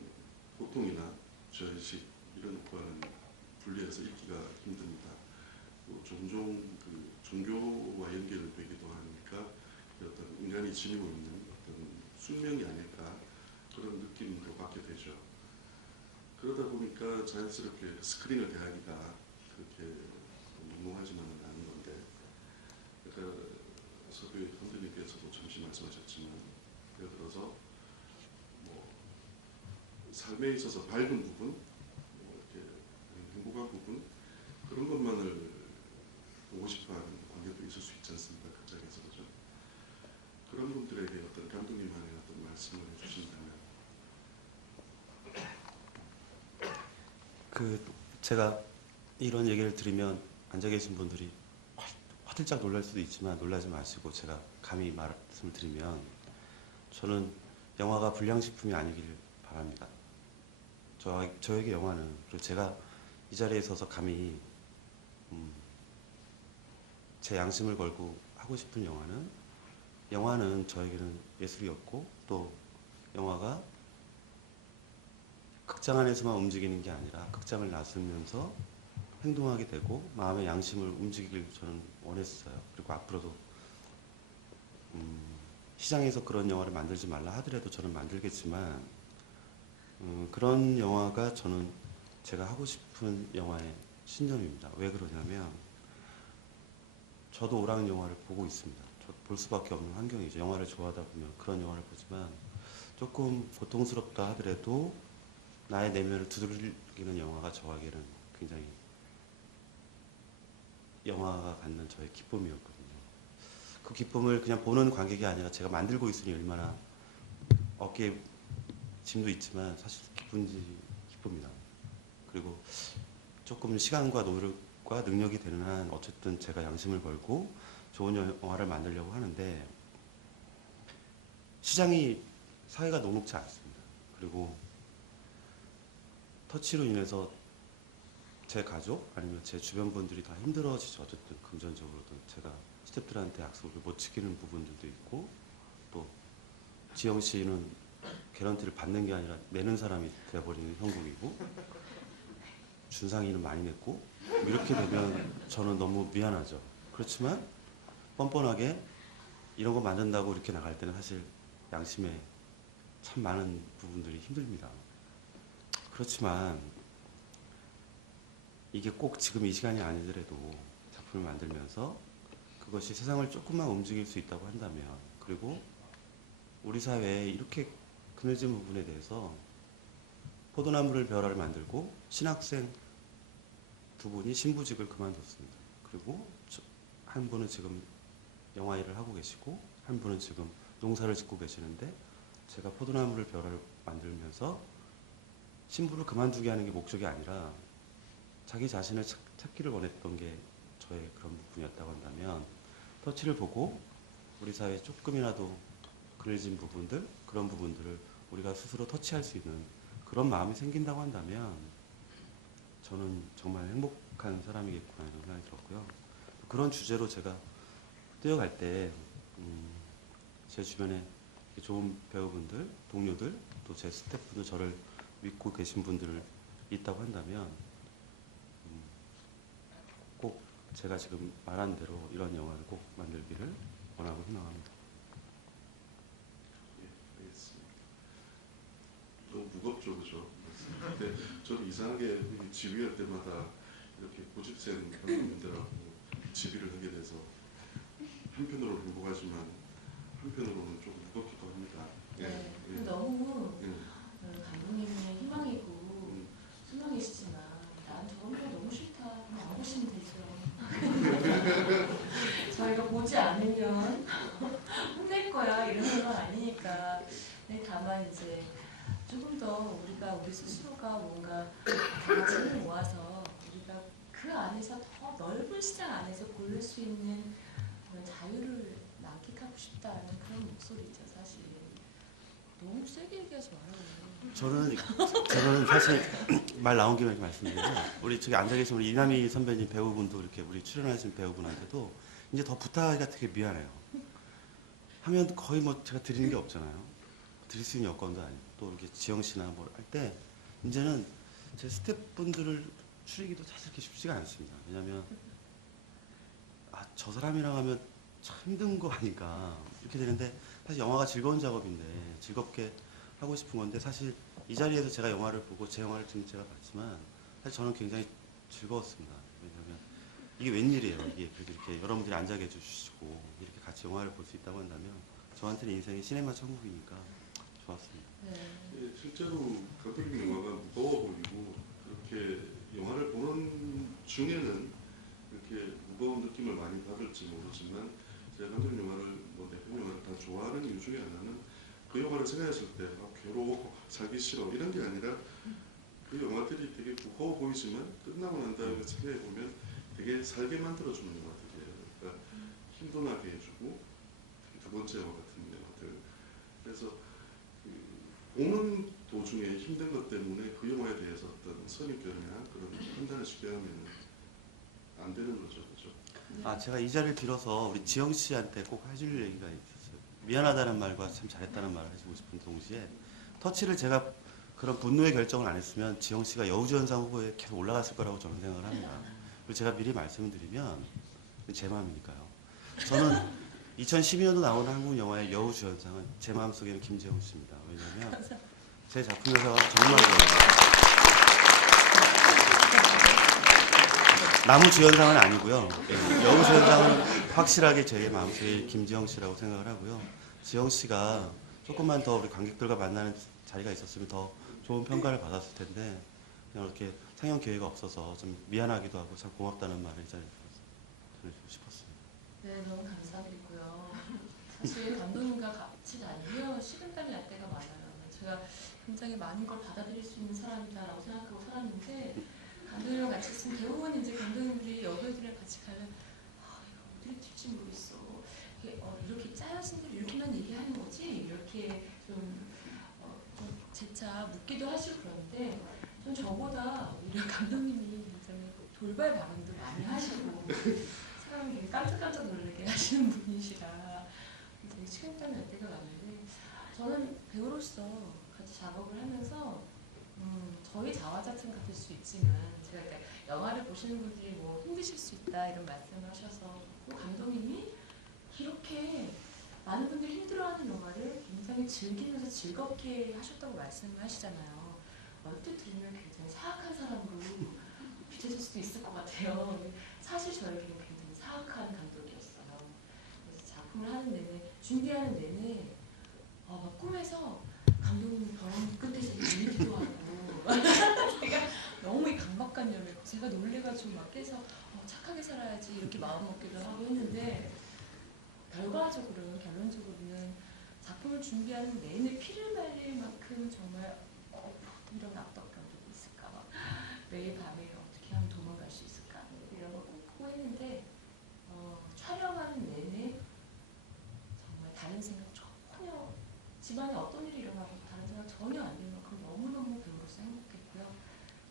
고통이나 죄의식 이런 것과는 분리해서 읽기가 힘듭니다. 또 종종 그 종교와 연결되기도 하니까 어떤 인간이 지니고 있는 어떤 숙명이 아닐까 그런 느낌도 받게 되죠. 그러다 보니까 자연스럽게 스크린을 대하기가 그렇게 묵묵하지만은 않은 건데, 그러니까 서구의 선생님께서도 잠시 말씀하셨지만, 예를 들어서 뭐 삶에 있어서 밝은 부분, 뭐 이렇게 행복한 부분 그런 것만을 보고 싶어하는 관계도 있을 수 있지 않습니까? 극장에서 그죠? 그런 분들에게 어떤 감독님만의 어떤 말씀을 해주신다면. 제가 이런 얘기를 들으면 앉아 계신 분들이 화들짝 놀랄 수도 있지만 놀라지 마시고, 제가 감히 말씀을 드리면 저는 영화가 불량식품이 아니길 바랍니다. 저에게 영화는, 그리고 제가 이 자리에 서서 감히 제 양심을 걸고 하고 싶은 영화는 저에게는 예술이었고, 또 영화가 극장 안에서만 움직이는 게 아니라 극장을 나서면서 행동하게 되고 마음의 양심을 움직이길 저는 원했어요. 그리고 앞으로도 시장에서 그런 영화를 만들지 말라 하더라도 저는 만들겠지만, 그런 영화가 저는 제가 하고 싶은 영화의 신념입니다. 왜 그러냐면 저도 오락은 영화를 보고 있습니다. 저 볼 수밖에 없는 환경이죠. 영화를 좋아하다 보면 그런 영화를 보지만, 조금 고통스럽다 하더라도 나의 내면을 두들기는 영화가 저에게는 굉장히 영화가 갖는 저의 기쁨이었거든요. 그 기쁨을 그냥 보는 관객이 아니라 제가 만들고 있으니 얼마나 어깨에 짐도 있지만 사실 기쁩니다. 그리고 조금 시간과 노력과 능력이 되는 한 어쨌든 제가 양심을 걸고 좋은 영화를 만들려고 하는데, 시장이 사회가 녹록지 않습니다. 그리고 터치로 인해서 제 가족 아니면 제 주변 분들이 다 힘들어지죠. 어쨌든 금전적으로든 제가 스태프들한테 약속을 못 지키는 부분들도 있고, 또 지영 씨는 개런티를 받는 게 아니라 내는 사람이 되어버리는 형국이고, 준상이는 많이 냈고, 이렇게 되면 저는 너무 미안하죠. 그렇지만 뻔뻔하게 이런 거 만든다고 이렇게 나갈 때는 사실 양심에 참 많은 부분들이 힘듭니다. 그렇지만 이게 꼭 지금 이 시간이 아니더라도 작품을 만들면서 그것이 세상을 조금만 움직일 수 있다고 한다면, 그리고 우리 사회에 이렇게 그늘진 부분에 대해서 포도나무를 벼라를 만들고 신학생 두 분이 신부직을 그만뒀습니다. 그리고 한 분은 지금 영화 일을 하고 계시고 한 분은 지금 농사를 짓고 계시는데, 제가 포도나무를 벼라를 만들면서 신부를 그만두게 하는 게 목적이 아니라 자기 자신을 찾기를 원했던 게 저의 그런 부분이었다고 한다면, 터치를 보고 우리 사회에 조금이라도 그늘진 부분들, 그런 부분들을 우리가 스스로 터치할 수 있는 그런 마음이 생긴다고 한다면 저는 정말 행복한 사람이겠구나 이런 생각이 들었고요. 그런 주제로 제가 뛰어갈 때 제 주변에 좋은 배우분들, 동료들, 또 제 스태프분들, 저를 믿고 계신 분들 있다고 한다면 꼭 제가 지금 말한 대로 이런 영화를 꼭 만들기를 원하고 희망합니다. 예, 알겠습니다. 너무 무겁죠, 그죠? 근데 저는 이상하게 지휘할 때마다 이렇게 고집센 감독님들하고 지휘를 하게 돼서 한편으로는 행복하지만 한편으로는 좀 무겁기도 합니다. 네, 너무 예. 감독님의 희망이고 소망이시지만 난 저런 거 너무 싫다. 그럼 안 보시면 되죠. 저희가 보지 않으면 혼낼 거야 이러는 건 아니니까. 근데 다만 이제 조금 더 우리 스스로가 뭔가 다 같이 힘을 모아서 우리가 그 안에서 더 넓은 시장 안에서 고를 수 있는 그런 자유를 만끽하고 싶다는 그런 목소리죠, 사실. 너무 세게 얘기하지 말아요. 저는 사실 말 나온 김에 말씀드리면, 우리 저기 앉아 계신 우리 이남희 선배님 배우분도 이렇게 우리 출연하신 배우분한테도 이제 더 부탁하기가 되게 미안해요. 하면 거의 뭐 제가 드리는 게 없잖아요. 드릴 수 있는 여건도 아니고, 또 이렇게 지영 씨나 뭐 할 때 이제는 제 스태프분들을 추리기도 사실 그렇게 쉽지가 않습니다. 왜냐하면 저 사람이랑 하면 참 힘든 거 아닌가 이렇게 되는데 사실 영화가 즐거운 작업인데 즐겁게 하고 싶은 건데 사실 이 자리에서 제가 영화를 보고 제 영화를 지금 제가 봤지만 사실 저는 굉장히 즐거웠습니다. 왜냐하면 이게 웬일이에요. 이게 이렇게 여러분들이 앉아 계셔주시고 이렇게 같이 영화를 볼 수 있다고 한다면 저한테는 인생이 시네마 천국이니까 좋았습니다. 네. 예, 실제로 감독님 영화가 무거워 보이고 그렇게 영화를 보는 중에는 이렇게 무거운 느낌을 많이 받을지 모르지만 제가 감독님 영화를 뭐 대표 영화를 다 좋아하는 이유 중에 하나는 그 영화를 생각했을 때 괴로워 살기 싫어 이런 게 아니라 그 영화들이 되게 무거워 보이지만 끝나고 난 다음에 생각해 보면 되게 살게 만들어주는 영화들이에요. 그러니까 힘도 나게 해주고 특히 두 번째 영화 같은 영화들 그래서 보는 도중에 힘든 것 때문에 그 영화에 대해서 어떤 선입견이나 그런 판단을 쉽게 하면 안 되는 거죠, 그렇죠? 제가 이 자리를 빌어서 우리 지영 씨한테 꼭 해줄 얘기가 있었어요. 미안하다는 말과 참 잘했다는 말을 해주고 싶은 동시에 터치를 제가 그런 분노의 결정을 안 했으면 지영 씨가 여우주연상 후보에 계속 올라갔을 거라고 저는 생각을 합니다. 그리고 제가 미리 말씀을 드리면 제 마음이니까요. 저는 2012년도 나온 한국 영화의 여우주연상은 제 마음속에는 김재훈 씨입니다. 왜냐하면 제 작품에서 정말 나무주연상은 아니고요. 여우주연상은 확실하게 제 마음속에 김지영 씨라고 생각을 하고요. 지영 씨가 조금만 더 우리 관객들과 만나는 자리가 있었으면 더 좋은 평가를 받았을 텐데 그냥 이렇게 상영 기회가 없어서 좀 미안하기도 하고 참 고맙다는 말을 이 자리에서 전해주고 싶었습니다. 네, 너무 감사드리고요. 사실 감독님과 같이 다니면 식은땀이 날 때가 많아요. 제가 굉장히 많은 걸 받아들일 수 있는 사람이다라고 생각하고 살았는데 감독님이랑 같이 있으면 대부분 이제 감독님들이 여배우들이랑 같이 가면 이거 어떻게 튈지 모르겠어. 이렇게 짜여진 대로 이렇게만 얘기하는 거지? 이렇게 좀 재차 묻기도 하시고 그러는데 전 저보다 오히려 감독님이 굉장히 돌발 발언도 많이 하시고 사람이 되게 깜짝깜짝 놀라게 하시는 분이시라 되게 식은땀이 날 때가 많은데 저는 배우로서 같이 작업을 하면서 저희 자화자찬 같을 수 있지만 제가 그러니까 영화를 보시는 분들이 뭐 힘드실 수 있다 이런 말씀을 하셔서 또 감독님이 이렇게 많은 분들이 힘들어하는 영화를 굉장히 즐기면서 즐겁게 하셨다고 말씀을 하시잖아요. 얼핏 들으면 굉장히 사악한 사람으로 비춰질 수도 있을 것 같아요. 사실 저에게는 굉장히 사악한 감독이었어요. 그래서 작품을 하는 내내, 준비하는 내내 막 꿈에서 감독님 병원 끝에서 울기도 하고 제가 너무 이 강박관념에 제가 놀래가지고 막 깨서 착하게 살아야지 이렇게 마음먹기도 하고 했는데 결론적으로는 작품을 준비하는 내내 피를 말릴 만큼 정말 이런 압박감도 있을까 봐 매일 밤에 어떻게 하면 도망갈 수 있을까 이런 걸 꿈꾸고 했는데 촬영하는 내내 정말 다른 생각 전혀 집안에 어떤 일이 일어나도 다른 생각 전혀 안 드는 만큼 너무너무 배우로서 행복했고요.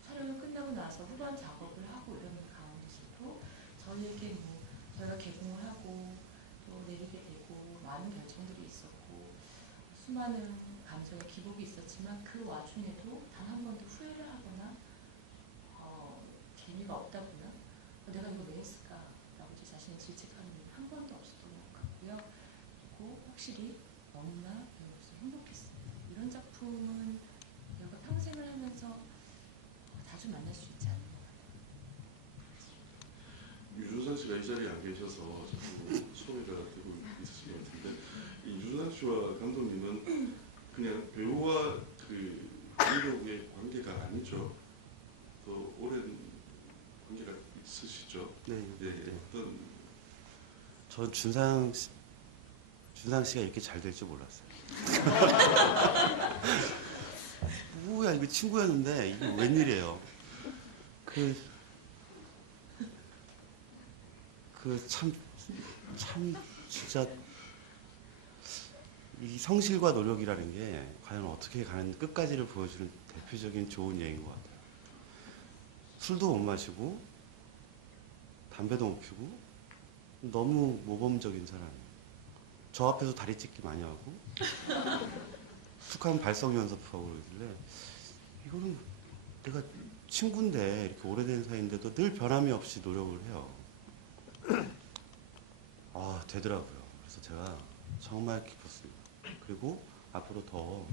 촬영이 끝나고 나서 후반 작업을 하고 이러는 가운데서도 저희에게 저희가 개봉을 하고 또 내리게 되고 많은 결정들이 있었고 수많은 감정의 기복이 있었지만 그 와중에도 단 한 번도 후회를 하거나 재미가 없다거나 내가 이거 왜 했을까라고 제 자신을 질책하는 일이 한 번도 없었던 것 같고요. 그리고 확실히 너무나 배우로서 행복했습니다. 이런 작품은 배우가 평생을 하면서 자주 만날 수 있지 않는 것 같아요. 유준상 씨가 이 자리에 안 계셔서 자꾸 소리가 되고 있으신 것 같은데 이 유준상 씨와 감독님은 그냥 배우와 그 감독의 관계가 아니죠. 더 오랜 관계가 있으시죠. 네. 어떤 전 준상 씨가 이렇게 잘 될 줄 몰랐어요. 뭐야 이거 친구였는데 이게 웬일이에요. 참 진짜 이 성실과 노력이라는 게 과연 어떻게 가는 끝까지를 보여주는 대표적인 좋은 예인 것 같아요. 술도 못 마시고 담배도 못 피고 너무 모범적인 사람이에요. 저 앞에서 다리 찢기 많이 하고 툭하면 발성 연습하고 그러길래 이거는 내가 친구인데 이렇게 오래된 사이인데도 늘 변함이 없이 노력을 해요. 아, 되더라고요. 그래서 제가 정말 기뻤습니다. 그리고 앞으로 더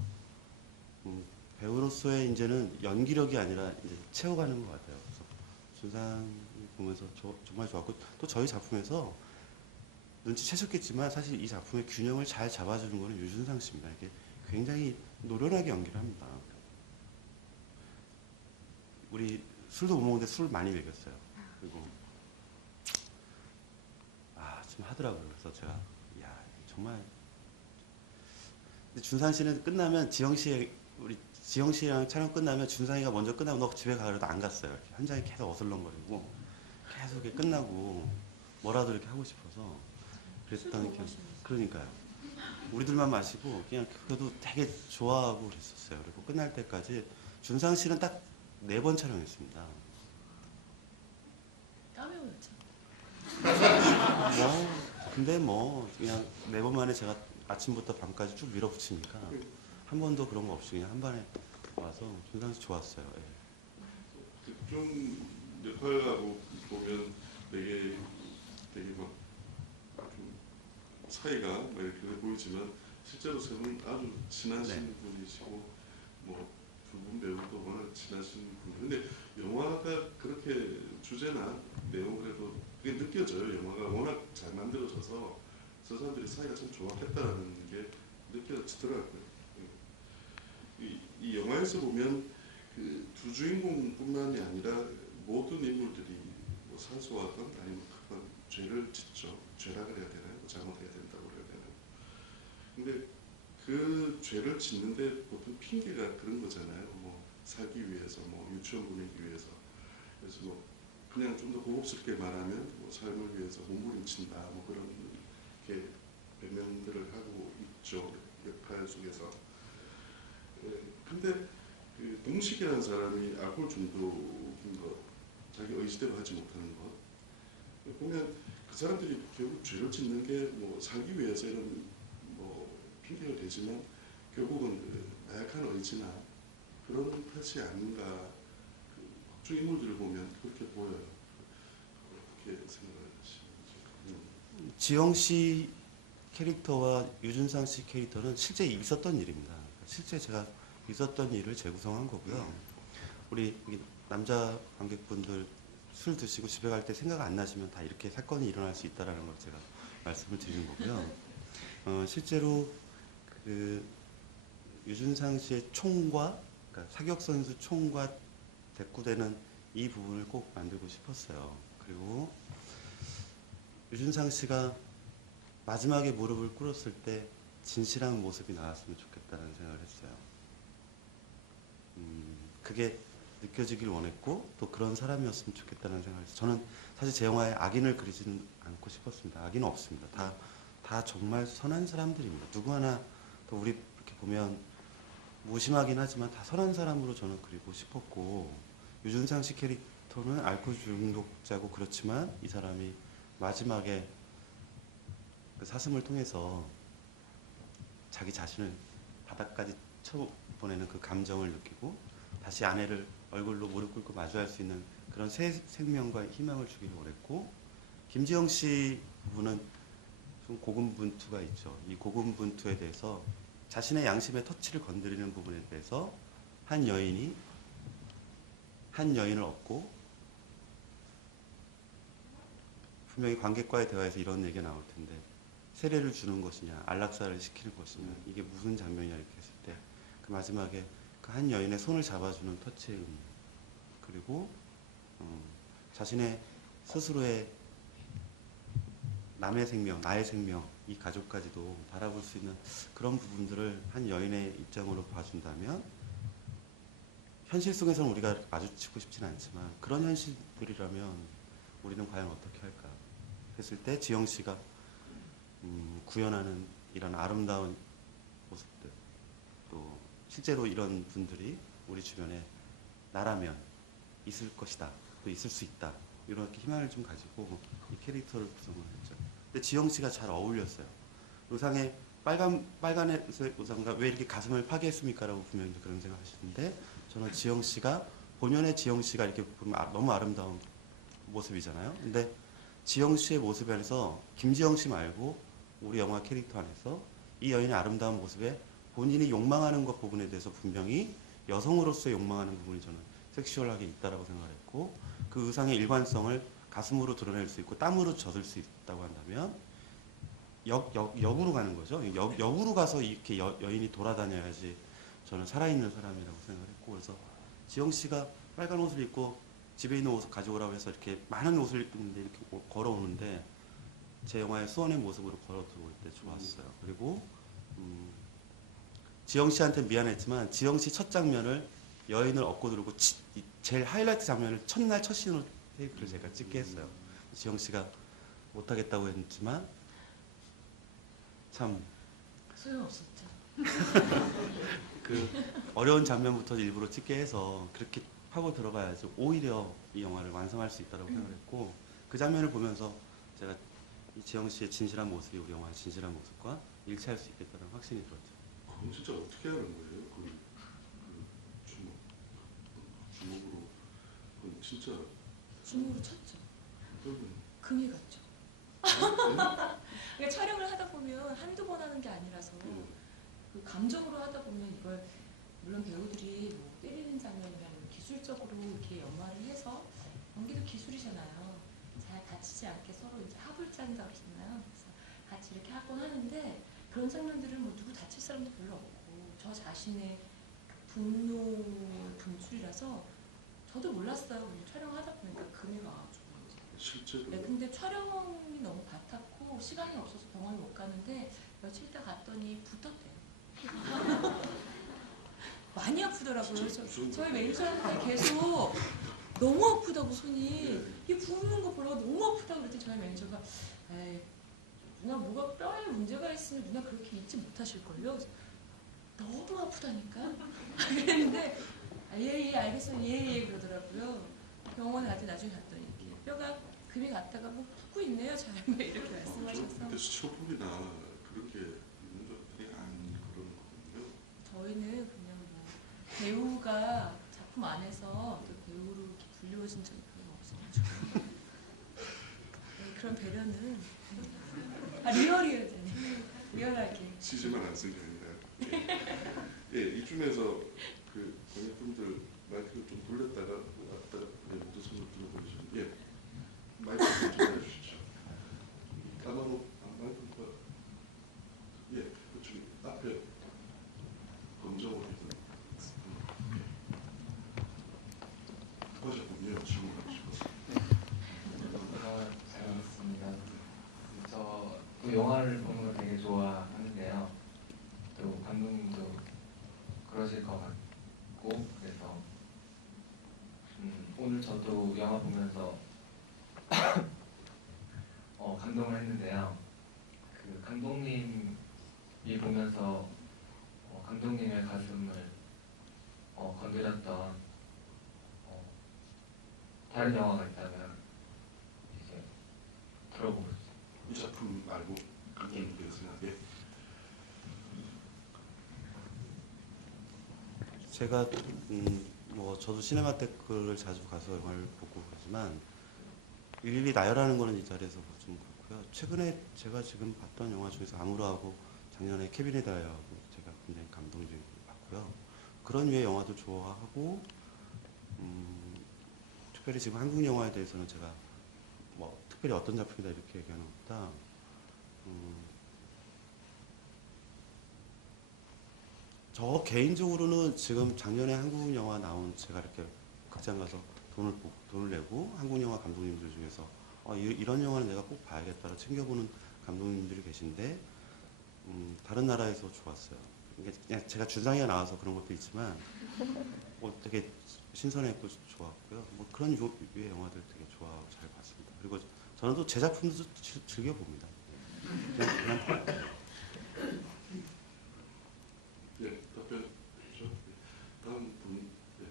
배우로서의 이제는 연기력이 아니라 이제 채워가는 것 같아요. 그래서 준상 보면서 정말 좋았고 또 저희 작품에서 눈치채셨겠지만 사실 이 작품의 균형을 잘 잡아주는 거는 유준상 씨입니다. 이게 굉장히 노련하게 연기를 합니다. 우리 술도 못 먹는데 술 많이 먹였어요. 그리고 좀 하더라고요. 그래서 제가 정말 근데 준상 씨는 끝나면 우리 지영 씨랑 촬영 끝나면 준상이가 먼저 끝나고 너 집에 가 그래도 안 갔어요. 이렇게 현장에 계속 어슬렁거리고 계속 이렇게 끝나고 뭐라도 이렇게 하고 싶어서 그랬던 게 그러니까요. 우리들만 마시고 그냥 그래도 되게 좋아하고 그랬었어요. 그리고 끝날 때까지 준상 씨는 딱 4번 촬영했습니다. 까메오였죠. 근데 그냥 4번 만에 제가 아침부터 밤까지 쭉 밀어붙이니까 한 번도 그런 거 없이 그냥 한 번에 와서 준상 씨 좋았어요. 예. 좀 역할하고 보면 되게 막 좀 사이가 막 이렇게 보이지만 실제로 세 분 아주 친하신 분이시고 뭐 두 분 배우도 워낙 친하신 분. 근데 영화가 그렇게 주제나 내용으로도 그게 느껴져요. 영화가 워낙 잘 만들어져서 저 사람들이 사이가 참 좋았겠다라는 게 느껴지더라고요. 이 영화에서 보면 그 두 주인공뿐만이 아니라 모든 인물들이 뭐 사소하건 아니면 크건 죄를 짓죠. 죄라 그래야 되나요? 잘못해야 된다고 그래야 되나요? 근데 그 죄를 짓는데 보통 핑계가 그런 거잖아요. 뭐 살기 위해서, 뭐 유치원 보내기 위해서. 그래서 뭐 그냥 좀 더 고급스럽게 말하면 뭐 삶을 위해서 몸부림친다. 뭐 그런 이렇게 변명들을 하고 있죠. 역할 속에서. 근데 그 동식이라는 사람이 알코올 중독인 것, 자기 의지대로 하지 못하는 것 보면 그 사람들이 결국 죄를 짓는 게 뭐 살기 위해서 이런 뭐 핑계가 되지만 결국은 그 나약한 의지나 그런 탓이 아닌가. 그 주 인물들을 보면 그렇게 보여요. 어떻게 생각하시는지. 지영 씨 캐릭터와 유준상 씨 캐릭터는 실제 있었던 일입니다. 실제 제가 있었던 일을 재구성한 거고요. 우리 남자 관객분들 술 드시고 집에 갈 때 생각 안 나시면 다 이렇게 사건이 일어날 수 있다라는 걸 제가 말씀을 드리는 거고요. 실제로 그 유준상 씨의 총과 그러니까 사격 선수 총과 대꾸되는 이 부분을 꼭 만들고 싶었어요. 그리고 유준상 씨가 마지막에 무릎을 꿇었을 때 진실한 모습이 나왔으면 좋겠다는 생각을 했어요. 그게 느껴지길 원했고 또 그런 사람이었으면 좋겠다는 생각을 했어요. 저는 사실 제 영화에 악인을 그리지는 않고 싶었습니다. 악인은 없습니다. 다 정말 선한 사람들입니다. 누구 하나 또 우리 이렇게 보면 무심하긴 하지만 다 선한 사람으로 저는 그리고 싶었고 유준상 씨 캐릭터는 알코올 중독자고 그렇지만 이 사람이 마지막에 그 사슴을 통해서 자기 자신을 바닥까지 쳐보내는 그 감정을 느끼고 다시 아내를 얼굴로 무릎 꿇고 마주할 수 있는 그런 새 생명과 희망을 주기를 원했고 김지영 씨 부분은 좀 고군분투가 있죠. 이 고군분투에 대해서 자신의 양심의 터치를 건드리는 부분에 대해서 한 여인을 얻고 분명히 관객과의 대화에서 이런 얘기가 나올 텐데 세례를 주는 것이냐 안락사를 시키는 것이냐 이게 무슨 장면이냐 이렇게 했을 때 그 마지막에 그 한 여인의 손을 잡아주는 터치의 의미 그리고 자신의 스스로의 남의 생명, 나의 생명, 이 가족까지도 바라볼 수 있는 그런 부분들을 한 여인의 입장으로 봐준다면 현실 속에서는 우리가 마주치고 싶지는 않지만 그런 현실들이라면 우리는 과연 어떻게 할까 했을 때 지영 씨가 구현하는 이런 아름다운 모습들 또 실제로 이런 분들이 우리 주변에 나라면 있을 것이다 또 있을 수 있다 이렇게 희망을 좀 가지고 이 캐릭터를 구성을 했죠. 근데 지영 씨가 잘 어울렸어요. 의상에 빨간색 의상과 왜 이렇게 가슴을 파괴했습니까라고 분명히 그런 생각하시는데 저는 지영 씨가 본연의 지영 씨가 이렇게 보면 너무 아름다운 모습이잖아요. 근데 지영 씨의 모습 안에서 김지영 씨 말고 우리 영화 캐릭터 안에서 이 여인의 아름다운 모습에 본인이 욕망하는 것 부분에 대해서 분명히 여성으로서의 욕망하는 부분이 저는 섹슈얼하게 있다라고 생각을 했고, 그 의상의 일관성을 가슴으로 드러낼 수 있고 땀으로 젖을 수 있다고 한다면 역으로 가는 거죠. 역으로 가서 이렇게 여인이 돌아다녀야지 저는 살아있는 사람이라고 생각을 했고, 그래서 지영 씨가 빨간 옷을 입고 집에 있는 옷을 가져오라고 해서 이렇게 많은 옷을 입는데 이렇게 걸어오는데 제 영화의 수원의 모습으로 걸어 들어올 때 좋았어요. 그리고 지영 씨한테 미안했지만 지영 씨 첫 장면을 여인을 업고 들고 제일 하이라이트 장면을 첫날 첫 씬으로 테이프를 제가 찍게 했어요. 지영 씨가 못하겠다고 했지만 참 소용없었죠. 그 어려운 장면부터 일부러 찍게 해서 그렇게 파고 들어가야지 오히려 이 영화를 완성할 수 있다고 생각을 했고, 그 장면을 보면서 제가 이 지영 씨의 진실한 모습이 우리 영화의 진실한 모습과 일치할 수 있겠다는 확신이 들었죠. 그건 진짜 어떻게 하는 거예요? 주먹으로 그건 진짜 주먹으로 쳤죠. 그건 금이 갔죠. 그러니까 촬영을 하다 보면 한두 번 하는 게 아니라서 그 감정으로 하다 보면 이걸 물론 배우들이 뭐 때리는 장면이나 기술적으로 이렇게 연마를 해서 연기도 기술이잖아요. 잘 다치지 않게 서로 이제 합을 짠다 그러잖아요. 그래서 같이 이렇게 하곤 하는데 그런 장면들은 뭐 누구 다칠 사람도 별로 없고 저 자신의 분노 분출이라서 저도 몰랐어요. 그냥 촬영하다 보니까 금이 와가지고. 실제로 네, 근데 촬영이 너무 바빴고 시간이 없어서 병원을 못 가는데 며칠 있다 갔더니 붙었대요. 많이 아프더라고요. 저희 매니저한테 계속 너무 아프다고 손이 이 부는 거 보려고 너무 아프다고 그랬더니 저희 매니저가 에이 누나 뭐가 뼈에 문제가 있으면 누나 그렇게 잊지 못하실걸요? 너무 아프다니까? 그랬는데 예예 알겠어요 예예 그러더라고요. 병원에 나중에 갔더니 이렇게 뼈가 금이 갔다가 뭐 붓고 있네요 잘 이렇게 말씀하셔서. 근데 수첩이나 그렇게 있는 것들이 안 그러는 거거든요. 저희는 그냥 뭐 배우가 작품 안에서 또 배우로 이렇게 불리워진 적이 별로 없어가지고 네, 그런 배려는 리얼이에요 저는. 리얼하게 CG만 안 쓴 게 아니라 예, 이쯤에서 그 관객분들 마이크를 좀 돌렸다가 왔다 모두 손을 들어보시죠. 예, 마이크 좀 전해주시죠. 까마로 마이크가 예, 그쪽 앞에 검정으로 있는 하셨군요. 질문하시고. 잘 알겠습니다. 그 영화를 보는 걸 되게 좋아하는데요. 또 감독님도 그러실 것 같고 그래서 오늘 저도 영화 보면서 감동을 했는데요. 그 감독님이 보면서 감독님의 가슴을 건드렸던 다른 영화가 있다면 이제 들어보고 싶습니다. 이 작품 말고 감독님께서 생각해. 제가 뭐 저도 시네마테크를 자주 가서 영화를 보고 그러지만 일일이 나열하는 거는 이 자리에서 좀 그렇고요. 최근에 제가 지금 봤던 영화 중에서 아무르하고 작년에 케빈의 다이아하고 제가 굉장히 감동적인 것 같고요. 그런 류의 영화도 좋아하고 특별히 지금 한국 영화에 대해서는 제가 뭐 특별히 어떤 작품이다 이렇게 얘기하는 것보다 저 개인적으로는 지금 작년에 한국 영화 나온 제가 이렇게 극장 가서 돈을 내고 한국 영화 감독님들 중에서 이런 영화는 내가 꼭 봐야겠다고 챙겨보는 감독님들이 계신데 다른 나라에서 좋았어요. 이게 그냥 제가 준상이가 나와서 그런 것도 있지만 뭐 되게 신선했고 좋았고요. 뭐 그런 류의 영화들 되게 좋아하고 잘 봤습니다. 그리고 저는 또 제 작품도 즐겨 봅니다. 그냥 예, 답변 주시죠. 다음 분. 예.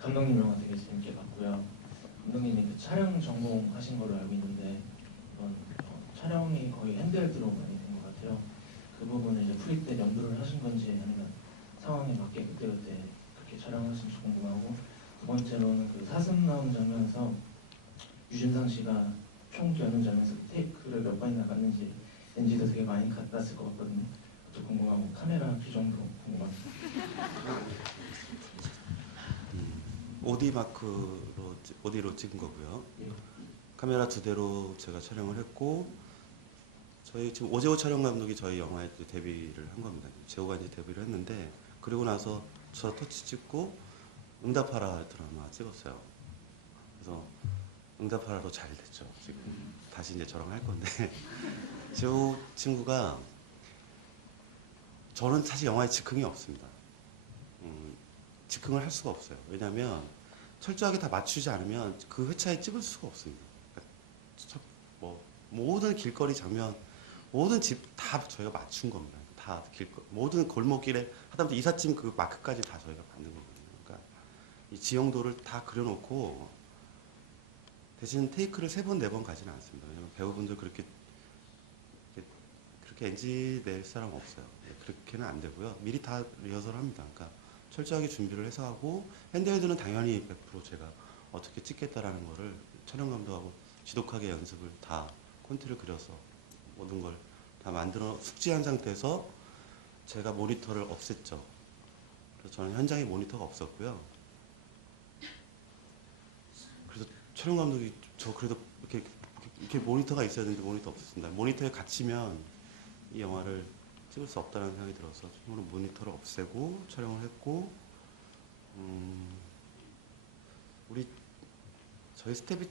감독님 영화 되게 재밌게 봤고요. 감독님이 그 촬영 전공하신 걸로 알고 있는데 이번 촬영이 거의 핸드헬드로 많이 된 것 같아요. 그 부분을 이제 풀이 때 염두를 하신 건지 아니면 상황에 맞게 그때그때 그렇게 촬영하신지 궁금하고, 두 번째로는 그 사슴 나오는 장면에서 유진상 씨가 총 여는 장면에서 테이크를 몇 번이나 갔는지 NG도 되게 많이 갔을 것 같거든요. 그것도 궁금하고 카메라 비중도 궁금합니다. 오디 마크로 오디로 찍은 거고요. 예. 카메라 2대로 제가 촬영을 했고, 저희 지금 오재호 촬영 감독이 저희 영화에 이제 데뷔를 한 겁니다. 재호가 이제 데뷔를 했는데, 그리고 나서 저 터치 찍고 응답하라 드라마 찍었어요. 그래서 응답하라도 잘 됐죠. 지금 다시 이제 저랑 할 건데 재호 친구가, 저는 사실 영화에 즉흥이 없습니다. 즉흥을 할 수가 없어요. 왜냐하면 철저하게 다 맞추지 않으면 그 회차에 찍을 수가 없습니다. 그러니까 뭐 모든 길거리 장면, 모든 집 다 저희가 맞춘 겁니다. 다 모든 골목길에 하다못해 이삿짐 그 마크까지 다 저희가 만든 거거든요. 그러니까 이 지형도를 다 그려놓고, 대신 테이크를 3번, 4번 가지는 않습니다. 왜냐면 배우분들 그렇게 NG 낼 사람 없어요. 그렇게는 안 되고요. 미리 다 리허설 합니다. 그러니까 철저하게 준비를 해서 하고, 핸드헬드는 당연히 100% 제가 어떻게 찍겠다라는 거를 촬영 감독하고 지독하게 연습을 다 콘티를 그려서 모든 걸 다 만들어 숙지한 상태에서 제가 모니터를 없앴죠. 그래서 저는 현장에 모니터가 없었고요. 그래서 촬영 감독이 저 그래도 이렇게 모니터가 있어야 되는데 모니터 없었습니다. 모니터에 갇히면 이 영화를 찍을 수 없다는 생각이 들어서 처음으로 모니터를 없애고 촬영을 했고, 저희 스텝이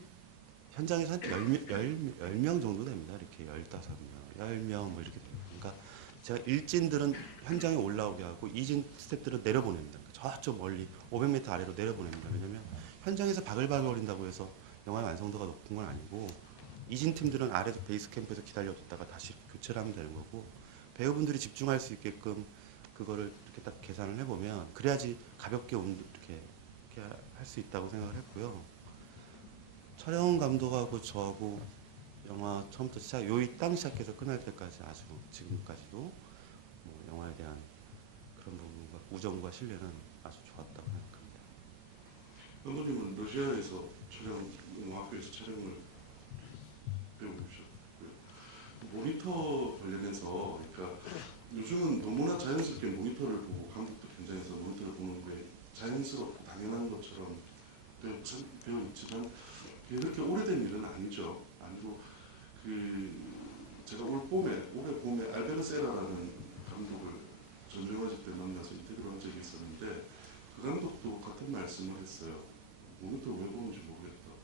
현장에서 한 10명 정도 됩니다. 이렇게 15명, 10명 뭐 이렇게 됩니다. 그러니까 제가 일진들은 현장에 올라오게 하고, 이진 스텝들은 내려보냅니다. 저쪽 멀리 500m 아래로 내려보냅니다. 왜냐면 현장에서 바글바글거린다고 해서 영화의 완성도가 높은 건 아니고, 이진 팀들은 아래도 베이스 캠프에서 기다려줬다가 다시 교체를 하면 되는 거고, 배우분들이 집중할 수 있게끔 그거를 이렇게 딱 계산을 해보면, 그래야지 가볍게 이렇게 할 수 있다고 생각을 했고요. 촬영 감독하고 저하고 영화 처음부터 요이 시작해서 끝날 때까지 아주 지금까지도 뭐 영화에 대한 그런 부분과 우정과 신뢰는 아주 좋았다고 생각합니다. 감독님은 러시아에서 영화학교에서 촬영을 배우셨고요. 모니터 관련해서, 그러니까 요즘은 너무나 자연스럽게 모니터를 보고, 감독도 현장에서 모니터를 보는 게 자연스럽고 당연한 것처럼 되어 있지만, 그렇게 오래된 일은 아니죠. 아니고 제가 올해 봄에 알베르 세라라는 감독을 전주영화제 때 만나서 인터뷰를 한 적이 있었는데, 그 감독도 같은 말씀을 했어요. 모니터를 왜 보는지 모르겠다고.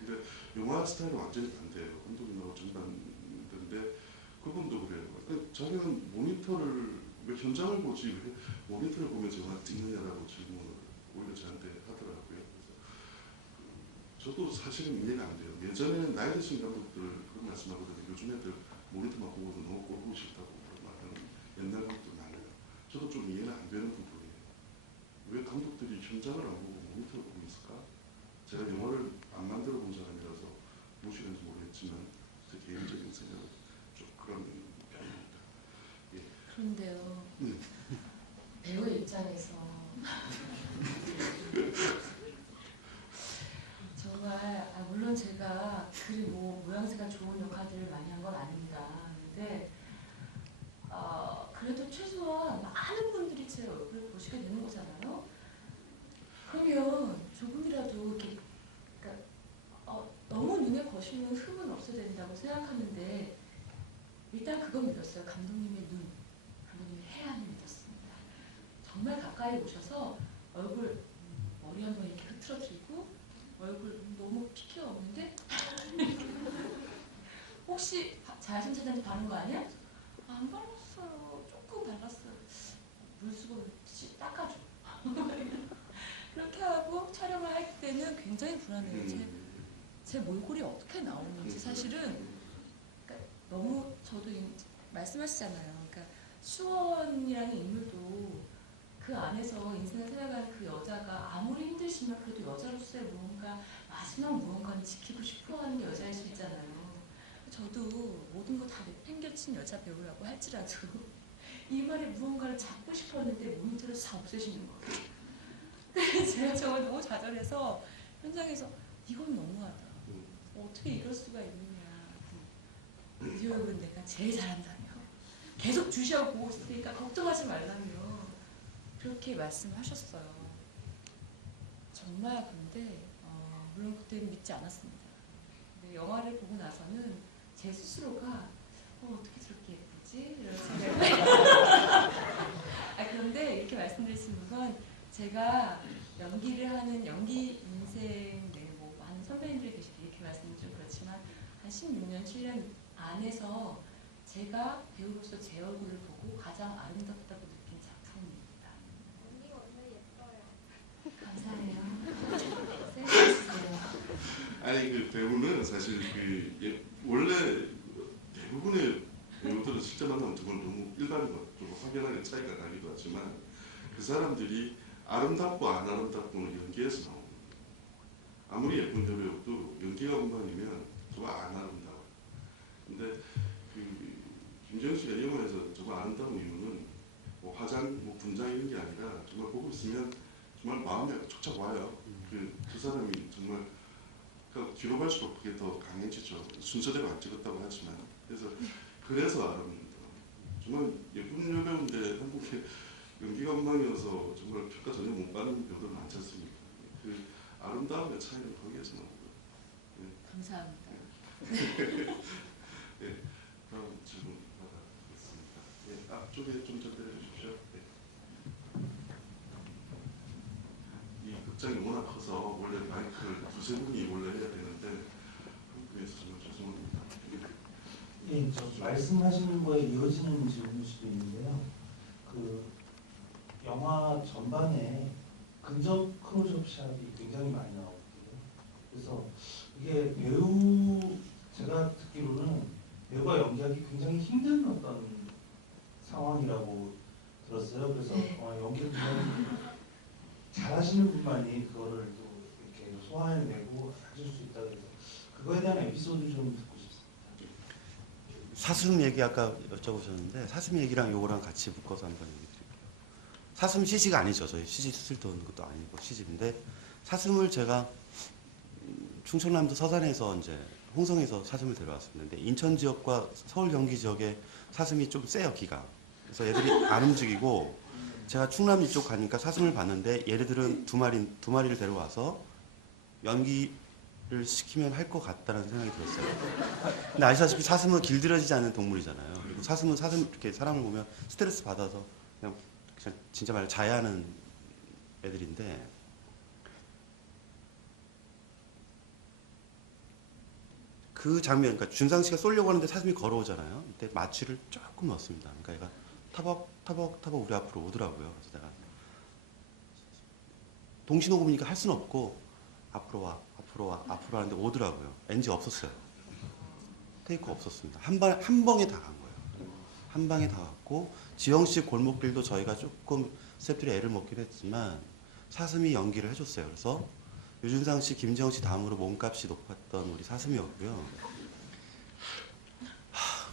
근데 영화 스타일은 완전히 반대예요. 감독님하고 전반인데, 그분도 그래요. 그러니까 자기는 모니터를 왜 현장을 보지 왜 모니터를 보면서 영화 찍느냐라고 질문을 오히려 저한테 하더라고요. 그래서 저도 사실은 이해가 안 돼요. 예전에는 나이 드신 감독들 그런 말씀하거든요. 요즘 애들 모니터만 보고도 너무 꼴보기 싫다고 말하는 옛날 감독들 많아요. 저도 좀 이해는 안 되는 부분이에요. 왜 감독들이 현장을 안 보고 모니터를 보고 있을까? 제가 영화를 안 만들어 본 사람이라서 무엇이는지 모르겠지만, 제 개인적인 생각은 좀 그런 편입니다. 예. 그런데요, 배우의 입장에서 정말, 물론 제가 그리 모양새가 좋은 역할들을 많이 한 건 아닙니다. 근데 그래도 최소한 많은 분들이 제 얼굴을 보시게 되는 거잖아요. 그러면 조금이라도 이렇게, 그러니까 너무 눈에 거시는 흠은 없어야 된다고 생각하는데, 일단 그건 믿었어요. 감독님의 눈, 감독님의 해안을 믿었습니다. 정말 가까이 오셔서 얼굴, 머리 한번 이렇게 흐트러뜨리고, 얼굴 너무 피케 없는데? 혹시 자신차단제 바른 거 아니야? 안 발랐어요. 조금 발랐어요. 물수건 닦아줘. 그렇게 하고 촬영을 할 때는 굉장히 불안해요. 제 몰골이 어떻게 나오는지 사실은, 그러니까 너무 저도 말씀하시잖아요. 그러니까 수원이라는 인물도 그 안에서 인생을 살아가는 그 여자가 아무리 힘드시면 그래도 여자로서의 무언가, 마지막 무언가는 지키고 싶어하는 게 여자일 수 있잖아요. 저도 모든 거 다 내팽개친 여자 배우라고 할지라도 이 말에 무언가를 잡고 싶었는데 몸들어서 다 없애시는 거예요. 그래서 제가 정말 너무 좌절해서 현장에서 이건 너무하다. 어떻게 이럴 수가 있느냐. 뉴욕은 내가 제일 잘한다며. 계속 주시하고 보고 있으니까 걱정하지 말라며. 그렇게 말씀하셨어요. 정말 근데 물론 그때는 믿지 않았습니다. 근데 영화를 보고 나서는 제 스스로가 어떻게 저렇게 예쁘지? 이런 생각을 그런데 이렇게 말씀드릴 수 있는 건 제가 연기를 하는 연기 인생 뭐 많은 선배님들이 계시기 이렇게 말씀은 좀 그렇지만 한 16년, 7년 안에서 제가 배우로서 제 얼굴을 보고 가장 아름답다고 느낀 작품입니다. 언니 오늘 예뻐요. 감사해요. 센스있어요. 아니 그 배우는 사실 원래 대부분의 배우들은 실제 만나면 정말 너무 일반과 좀 확연하게 차이가 나기도 하지만 그 사람들이 아름답고 안 아름답고는 연기에서 나오는 거예요. 아무리 예쁜 배우도 연기가 엉망이면 정말 안 아름다워요. 근데 김정은 씨가 이 영화에서 정말 아름다운 이유는 뭐 화장, 뭐 분장 이런 게 아니라 정말 보고 있으면 정말 마음에 촉착 와요. 그 사람이 정말 뒤로 갈수록 그게 더 강해지죠. 순서대로 안 찍었다고 하지만 그래서 아름다워. 정말 예쁜 여배우인데 한국에 연기가 엉망이어서 정말 평가 전혀 못 받는 배우들 많지 않습니까? 그 아름다움의 차이는 거기에서 나오고요. 네. 감사합니다. 네. 다음 질문 받아보겠습니다. 네. 앞쪽에 좀 전달해 주십시오. 네. 이 극장이 워낙 커서 원래 마이크를 두세 분이 원래 해야 되는데 그래서 정말 죄송합니다. 예, 저 말씀하시는 거에 이어지는 질문일 수도 있는데요. 그 영화 전반에 근접 클로즈업 샷이 굉장히 많이 나오거든요. 그래서 이게 제가 듣기로는 배우가 연기하기 굉장히 힘든 어떤 상황이라고 들었어요. 그래서 연기를 굉장히 잘하시는 분만이 그거를 또 이렇게 소화해내고 해줄 수 있다 그래서 그거에 대한 에피소드 좀 듣고 싶습니다. 사슴 얘기 아까 여쭤보셨는데 사슴 얘기랑 요거랑 같이 묶어서 한번 얘기 드릴게요. 사슴 CG가 아니죠. 저희 CG 쓸 돈 것도 아니고 CG인데 사슴을 제가 충청남도 서산에서 이제 홍성에서 사슴을 데려왔었는데 인천 지역과 서울 경기 지역에 사슴이 좀 세요 기가. 그래서 애들이 안 움직이고 제가 충남 이쪽 가니까 사슴을 봤는데 얘네들은 두 마리를 데려와서 연기를 시키면 할 것 같다는 생각이 들었어요. 근데 아시다시피 사슴은 길들여지지 않는 동물이잖아요. 그리고 사슴은 이렇게 사람을 보면 스트레스 받아서 그냥 진짜 말로 자해하는 애들인데 그 장면, 그러니까 준상 씨가 쏠려고 하는데 사슴이 걸어오잖아요. 이때 마취를 조금 넣었습니다. 그러니까 얘가 타벅타벅 우리 앞으로 오더라고요. 그래서 내가 동시녹음이니까 할 수는 없고 앞으로 와 하는데 오더라고요. NG 없었어요. 테이크 없었습니다. 한 방에 다 간 거예요. 한 방에 다 갔고 지영 씨 골목길도 저희가 조금 스태프들이 애를 먹긴 했지만 사슴이 연기를 해줬어요. 그래서 유준상 씨, 김지영 씨 다음으로 몸값이 높았던 우리 사슴이었고요.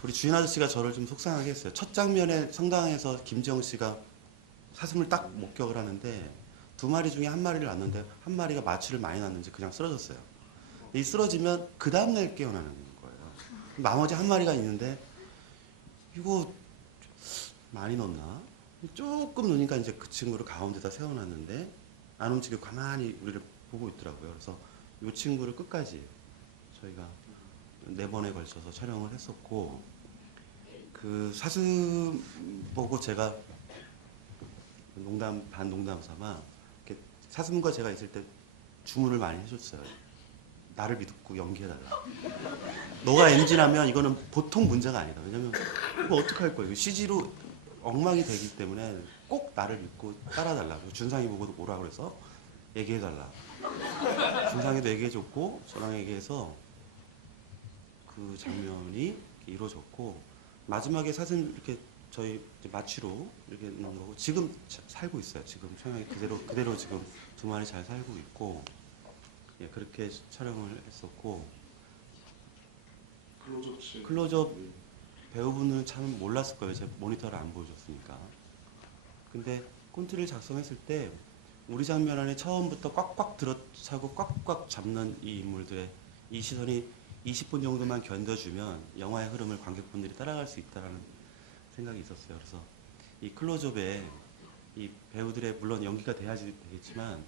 우리 주인 아저씨가 저를 좀 속상하게 했어요. 첫 장면에 성당에서 김지영 씨가 사슴을 딱 목격을 하는데 두 마리 중에 한 마리를 낳는데 한 마리가 마취를 많이 났는지 그냥 쓰러졌어요. 이 쓰러지면 그 다음날 깨어나는 거예요. 나머지 한 마리가 있는데 이거 많이 넣었나? 조금 넣으니까 이제 그 친구를 가운데다 세워놨는데 안 움직이고 가만히 우리를 보고 있더라고요. 그래서 이 친구를 끝까지 저희가 4번에 걸쳐서 촬영을 했었고 그 사슴 보고 제가 반 농담 삼아 사슴과 제가 있을 때 주문을 많이 해줬어요. 나를 믿고 연기해달라. 너가 엔진하면 이거는 보통 문제가 아니다. 왜냐면 이거 어떡할 거야. CG로 엉망이 되기 때문에 꼭 나를 믿고 따라달라고. 준상이 보고도 오라 그래서 얘기해달라. 준상이도 얘기해줬고 저랑 얘기해서 그 장면이 이루어졌고 마지막에 사진 이렇게 저희 이제 마취로 이렇게 넣은 거고 지금 살고 있어요. 지금 촬영이 그대로 지금 두 마리 잘 살고 있고 예, 그렇게 촬영을 했었고 클로즈업 훨씬 클로즈업 배우분은 참 몰랐을 거예요. 제 모니터를 안 보여줬으니까. 근데 콘티를 작성했을 때 우리 장면 안에 처음부터 꽉꽉 들어차고 꽉꽉 잡는 이 인물들의 이 시선이 20분 정도만 견뎌주면 영화의 흐름을 관객분들이 따라갈 수 있다라는 생각이 있었어요. 그래서 이 클로즈업에 이 배우들의 물론 연기가 돼야지 되겠지만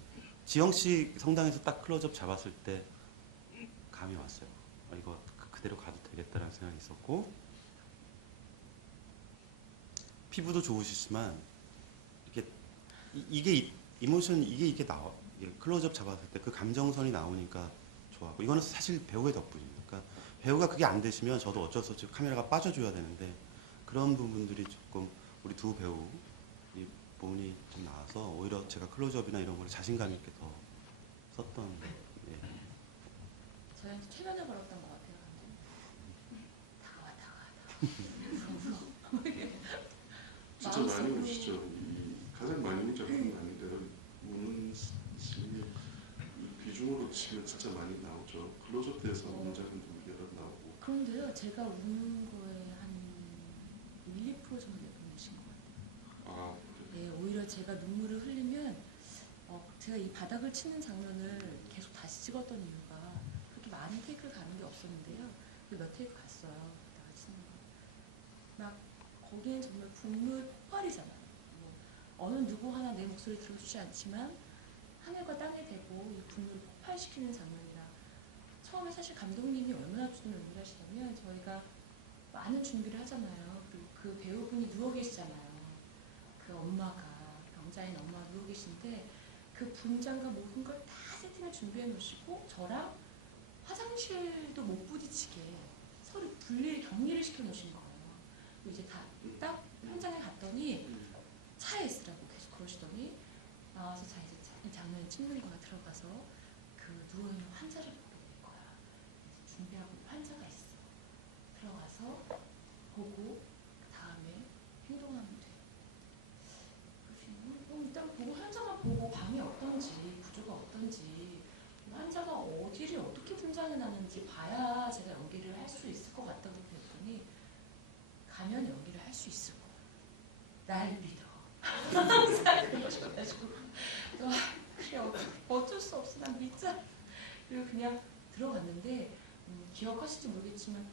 지영 씨 성당에서 딱 클로즈업 잡았을 때 감이 왔어요. 이거 그대로 가도 되겠다라는 생각이 있었고 피부도 좋으시지만 이게 이모션 이게 나와 클로즈업 잡았을 때 그 감정선이 나오니까 좋아하고 이거는 사실 배우의 덕분입니다. 그러니까 배우가 그게 안 되시면 저도 어쩔 수 없이 카메라가 빠져줘야 되는데 그런 부분들이 조금 우리 두 배우 이 부분이 좀 나와서 오히려 제가 클로즈업이나 이런 걸 자신감 있게 더 썼던 예. 저희한테 최면을 걸었던 것 같아요. 진짜 많이 마음속으로. 오시죠. 가장 많이 온 작품 아닌데 오는 시이 비중으로 치면 진짜 많이 나오죠. 클로즈업에서 온 작품도 여러 나오고. 그런데요, 제가 우는 거에 한 1, 2% 정도 우신 것 같아요. 아, 네, 오히려 제가 눈물을 흘리면 제가 이 바닥을 치는 장면을 계속 다시 찍었던 이유가 그렇게 많은 테이크를 가는 게 없었는데요. 몇 테이크 갔어요. 바닥을 치는 거. 막 거기엔 정말 국물 폭발이잖아요. 어느 누구 하나 내 목소리 들어주지 않지만 하늘과 땅에 대고 이 분노를 폭발시키는 장면이라 처음에 사실 감독님이 얼마나 좀 연기하시냐면 저희가 많은 준비를 하잖아요. 그리고 그 배우분이 누워 계시잖아요. 그 엄마가 병자인 엄마가 누워 계신데 그 분장과 모든 걸 다 세팅을 준비해 놓으시고 저랑 화장실도 못 부딪히게 서로 분리를 격리를 시켜 놓으신 거예요. 그리고 이제 딱 현장에 갔더니 차에 있으라고 계속 그러시더니 나와서 자 이제 이 장면을 찍는 거야. 들어가서 그 누워있는 환자를 보게 될 거야. 그래서 준비하고 환자가 있어. 들어가서 보고 그 다음에 행동하면 돼. 일단 보고 현장을 보고 방이 어떤지 구조가 어떤지 환자가 어디를 어떻게 분장해 놨는지 봐야 제가 연기를 할 수 있을 것 같다고 그랬더니 가면 연기를 할 수 있을 거야. 날 믿어. 항상 그러셔가지고 그래 어쩔 수 없어 난 믿자. 그리고 그냥 들어갔는데 기억하실지 모르겠지만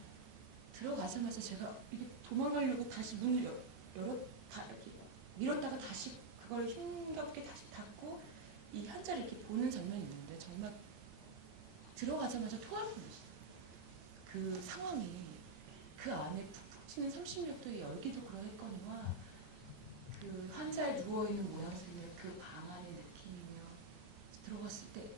들어가자마자 제가 이게 도망가려고 다시 문을 열었다 이렇게 밀었다가 다시 그걸 힘겹게 다시 닫고 이 현자를 이렇게 보는 장면이 있는데 정말 들어가자마자 토할 뻔했어요. 그 상황이 그 안에 푹푹 찌는 30몇 도의 열기도 그러했거니와 그 환자에 누워있는 모양새는 그 방 안의 느낌이며 들어갔을 때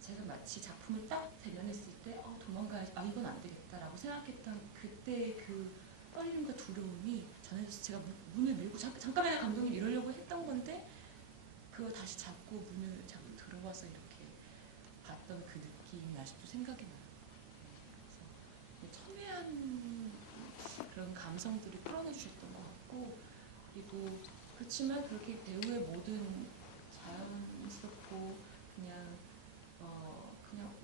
제가 마치 작품을 딱 대면했을 때 도망가야지 이건 안 되겠다라고 생각했던 그때 그 떨림과 두려움이 전해져서 제가 문을 밀고 잠깐만 감독님 이러려고 했던 건데 그거 다시 잡고 문을 잡고 들어와서 이렇게 봤던 그 느낌이 아직도 생각이 나요. 그래서 첨예한 그런 감성들을 끌어내주셨던 것 같고 그리고 그렇지만 그렇게 배우의 모든 자연스럽고 그냥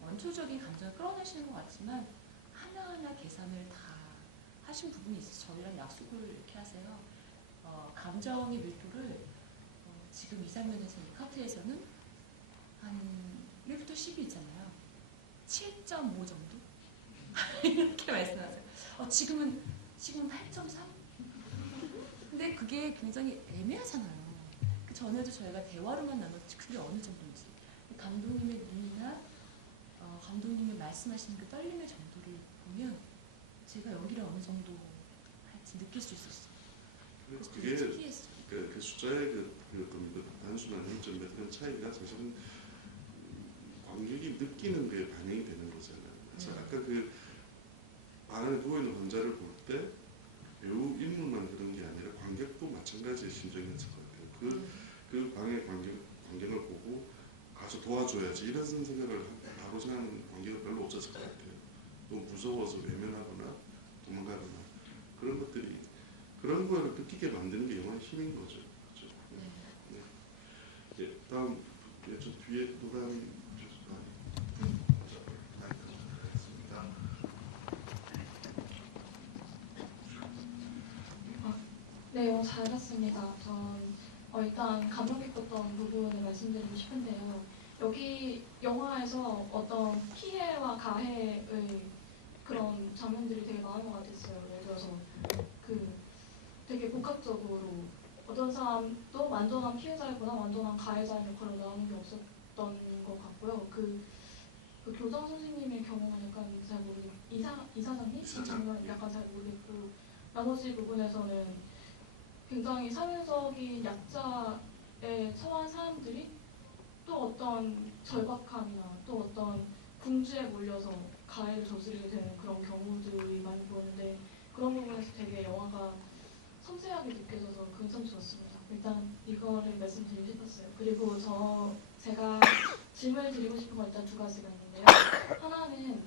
원초적인 감정을 끌어내시는 것 같지만 하나하나 계산을 다 하신 부분이 있어서 저희랑 약속을 이렇게 하세요. 감정의 밀도를 지금 이 장면에서 이 카트에서는 한 1부터 10이 있잖아요. 7.5 정도? 이렇게 말씀하세요. 지금은 8.3? 근데 그게 굉장히 애매하잖아요. 그 전에도 저희가 대화로만 나눴지 그게 어느 정도인지. 감독님의 눈이나 감독님이 말씀하시는 그 떨림의 정도를 보면 제가 연기를 어느 정도 할지 느낄 수 있었어요. 그게 그 숫자의 그 단순한 0.몇 차이가 사실은 관객이 느끼는 게 반영이 되는 거잖아요. 그래서 아까 그 방 안에 누워있는 환자를 볼 때 배우 인물만 그런 게 아니라 관객도 마찬가지의 심정이었을 것 같아요. 그 방의 관객을 보고 가서 도와줘야지 이런 생각을 바로 생각하는 관객은 별로 없었을 것 같아요. 또 무서워서 외면하거나 도망가거나 그런 것들이 그런 걸 느끼게 만드는 게 영화의 힘인 거죠. 그렇죠? 네. 네. 다음 저 뒤에 노란 마이크 하겠습니다. 네, 잘 봤습니다. 전 일단 감명 깊었던 부분을 말씀드리고 싶은데요. 여기 영화에서 어떤 피해와 가해의 그런 장면들이 되게 많은 것 같았어요. 예를 들어서 그 되게 복합적으로 어떤 사람도 완전한 피해자이거나 완전한 가해자의 역할을 나오는 게 없었던 것 같고요. 그 교장 선생님의 경우는 약간 잘 모르겠고 이사장님 경우는 약간 잘 모르겠고 나머지 부분에서는 굉장히 사회적인 약자에 처한 사람들이 또 어떤 절박함이나 또 어떤 궁지에 몰려서 가해를 저지르게 되는 그런 경우들이 많이 보이는데 그런 부분에서 되게 영화가 섬세하게 느껴져서 그건 좋았습니다. 일단 이거를 말씀드리고 싶었어요. 그리고 제가 질문을 드리고 싶은 건 일단 두 가지가 있는데요. 하나는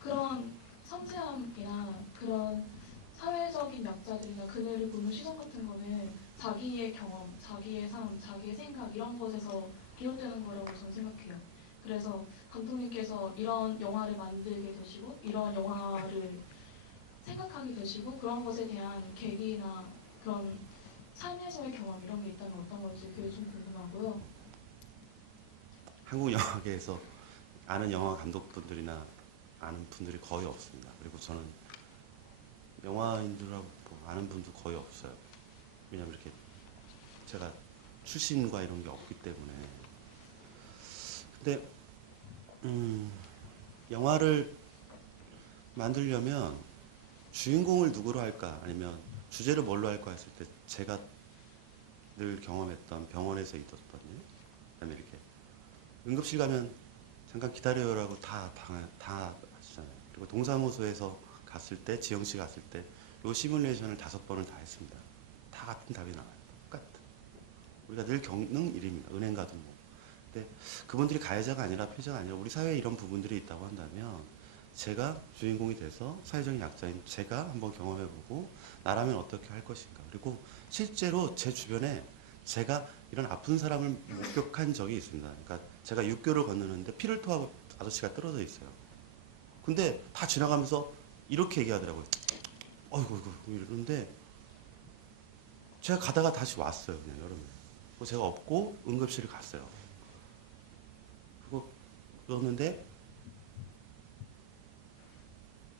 그런 섬세함이나 그런 사회적인 약자들이나 그들을 보는 시선 같은 거는 자기의 경험, 자기의 삶, 자기의 생각 이런 것에서 비롯되는 거라고 저는 생각해요. 그래서 감독님께서 이런 영화를 만들게 되시고 이런 영화를 생각하게 되시고 그런 것에 대한 계기나 그런 삶에서의 경험 이런 게 있다면 어떤 건지 그게 좀 궁금하고요. 한국 영화계에서 아는 영화 감독분들이나 아는 분들이 거의 없습니다. 그리고 저는 영화인들하고 아는 분도 거의 없어요. 왜냐면 이렇게 제가 출신과 이런 게 없기 때문에. 근데 영화를 만들려면 주인공을 누구로 할까 아니면 주제를 뭘로 할까 했을 때 제가 늘 경험했던 병원에서 있었던 일, 그다음에 이렇게 응급실 가면 잠깐 기다려요라고 다 하시잖아요. 그리고 동사무소에서 갔을 때, 지영씨 갔을 때 요 시뮬레이션을 5번을 다 했습니다. 다 같은 답이 나와요. 똑같은. 우리가 늘 겪는 일입니다. 은행 가도 뭐. 근데 그분들이 가해자가 아니라 피해자가 아니라 우리 사회에 이런 부분들이 있다고 한다면 제가 주인공이 돼서 사회적인 약자인 제가 한번 경험해보고 나라면 어떻게 할 것인가. 그리고 실제로 제 주변에 제가 이런 아픈 사람을 목격한 적이 있습니다. 그러니까 제가 육교를 건너는데 피를 토하고 아저씨가 떨어져 있어요. 근데 다 지나가면서 이렇게 얘기하더라고요. 어이구, 이러는데 제가 가다가 다시 왔어요. 그냥 여름에. 제가 업고 응급실을 갔어요. 그러는데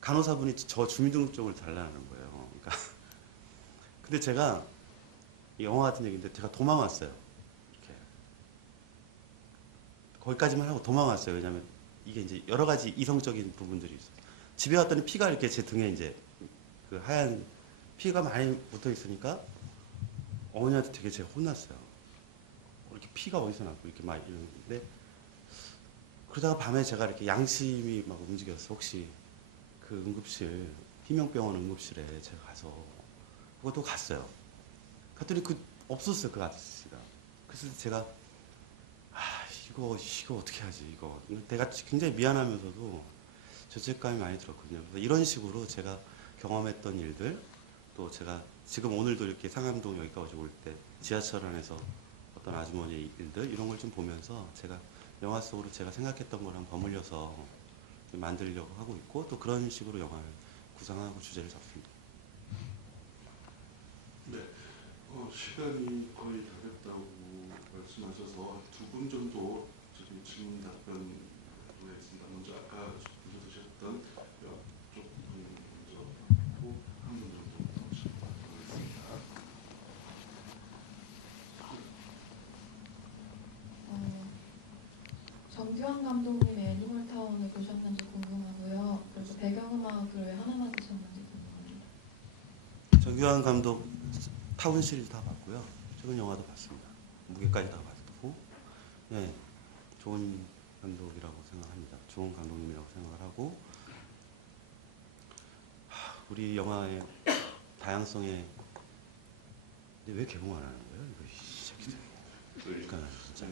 간호사분이 저 주민등록증을 달라는 거예요. 그러니까 근데 제가 영화 같은 얘기인데 제가 도망왔어요. 이렇게 거기까지만 하고 도망왔어요. 왜냐하면 이게 이제 여러 가지 이성적인 부분들이 있어요. 집에 왔더니 피가 이렇게 제 등에 이제 그 하얀 피가 많이 붙어 있으니까 어머니한테 되게 제가 혼났어요. 이렇게 피가 어디서 났고 이렇게 막 이러는데 그러다가 밤에 제가 이렇게 양심이 막 움직였어. 혹시 그 응급실 희명병원 응급실에 제가 가서 그것도 갔어요. 갔더니 없었어요. 그 아저씨가. 그래서 제가 이거 어떻게 하지 이거. 내가 굉장히 미안하면서도 죄책감이 많이 들었거든요. 그래서 이런 식으로 제가 경험했던 일들 또 제가 지금 오늘도 이렇게 상암동 여기까지 올 때 지하철 안에서 어떤 아주머니의 일들 이런 걸 좀 보면서 제가 영화 속으로 제가 생각했던 거랑 버무려서 만들려고 하고 있고 또 그런 식으로 영화를 구상하고 주제를 잡습니다. 네, 시간이 거의 다 됐다고 말씀하셔서 두 분 정도 지금 질문 답변 보내겠습니다. 먼저 아까 주셨던 쪽 분 먼저 받고 한 분 정도 질문 받겠습니다. 정규환 감독님의 애니멀 타운을 보셨는지 궁금하고요. 그리고 배경음악을 왜 하나만 쓰셨는지 궁금합니다. 정규환 감독 타운 시리즈 다 봤고요. 최근 영화도 봤습니다. 무게까지 다 봤고, 네, 좋은 감독이라고 생각합니다. 좋은 감독님이라고 생각을 하고, 우리 영화의 다양성에 근데 왜 개봉 안 하는 거예요? 이거 이 새끼들. 그러니까 진짜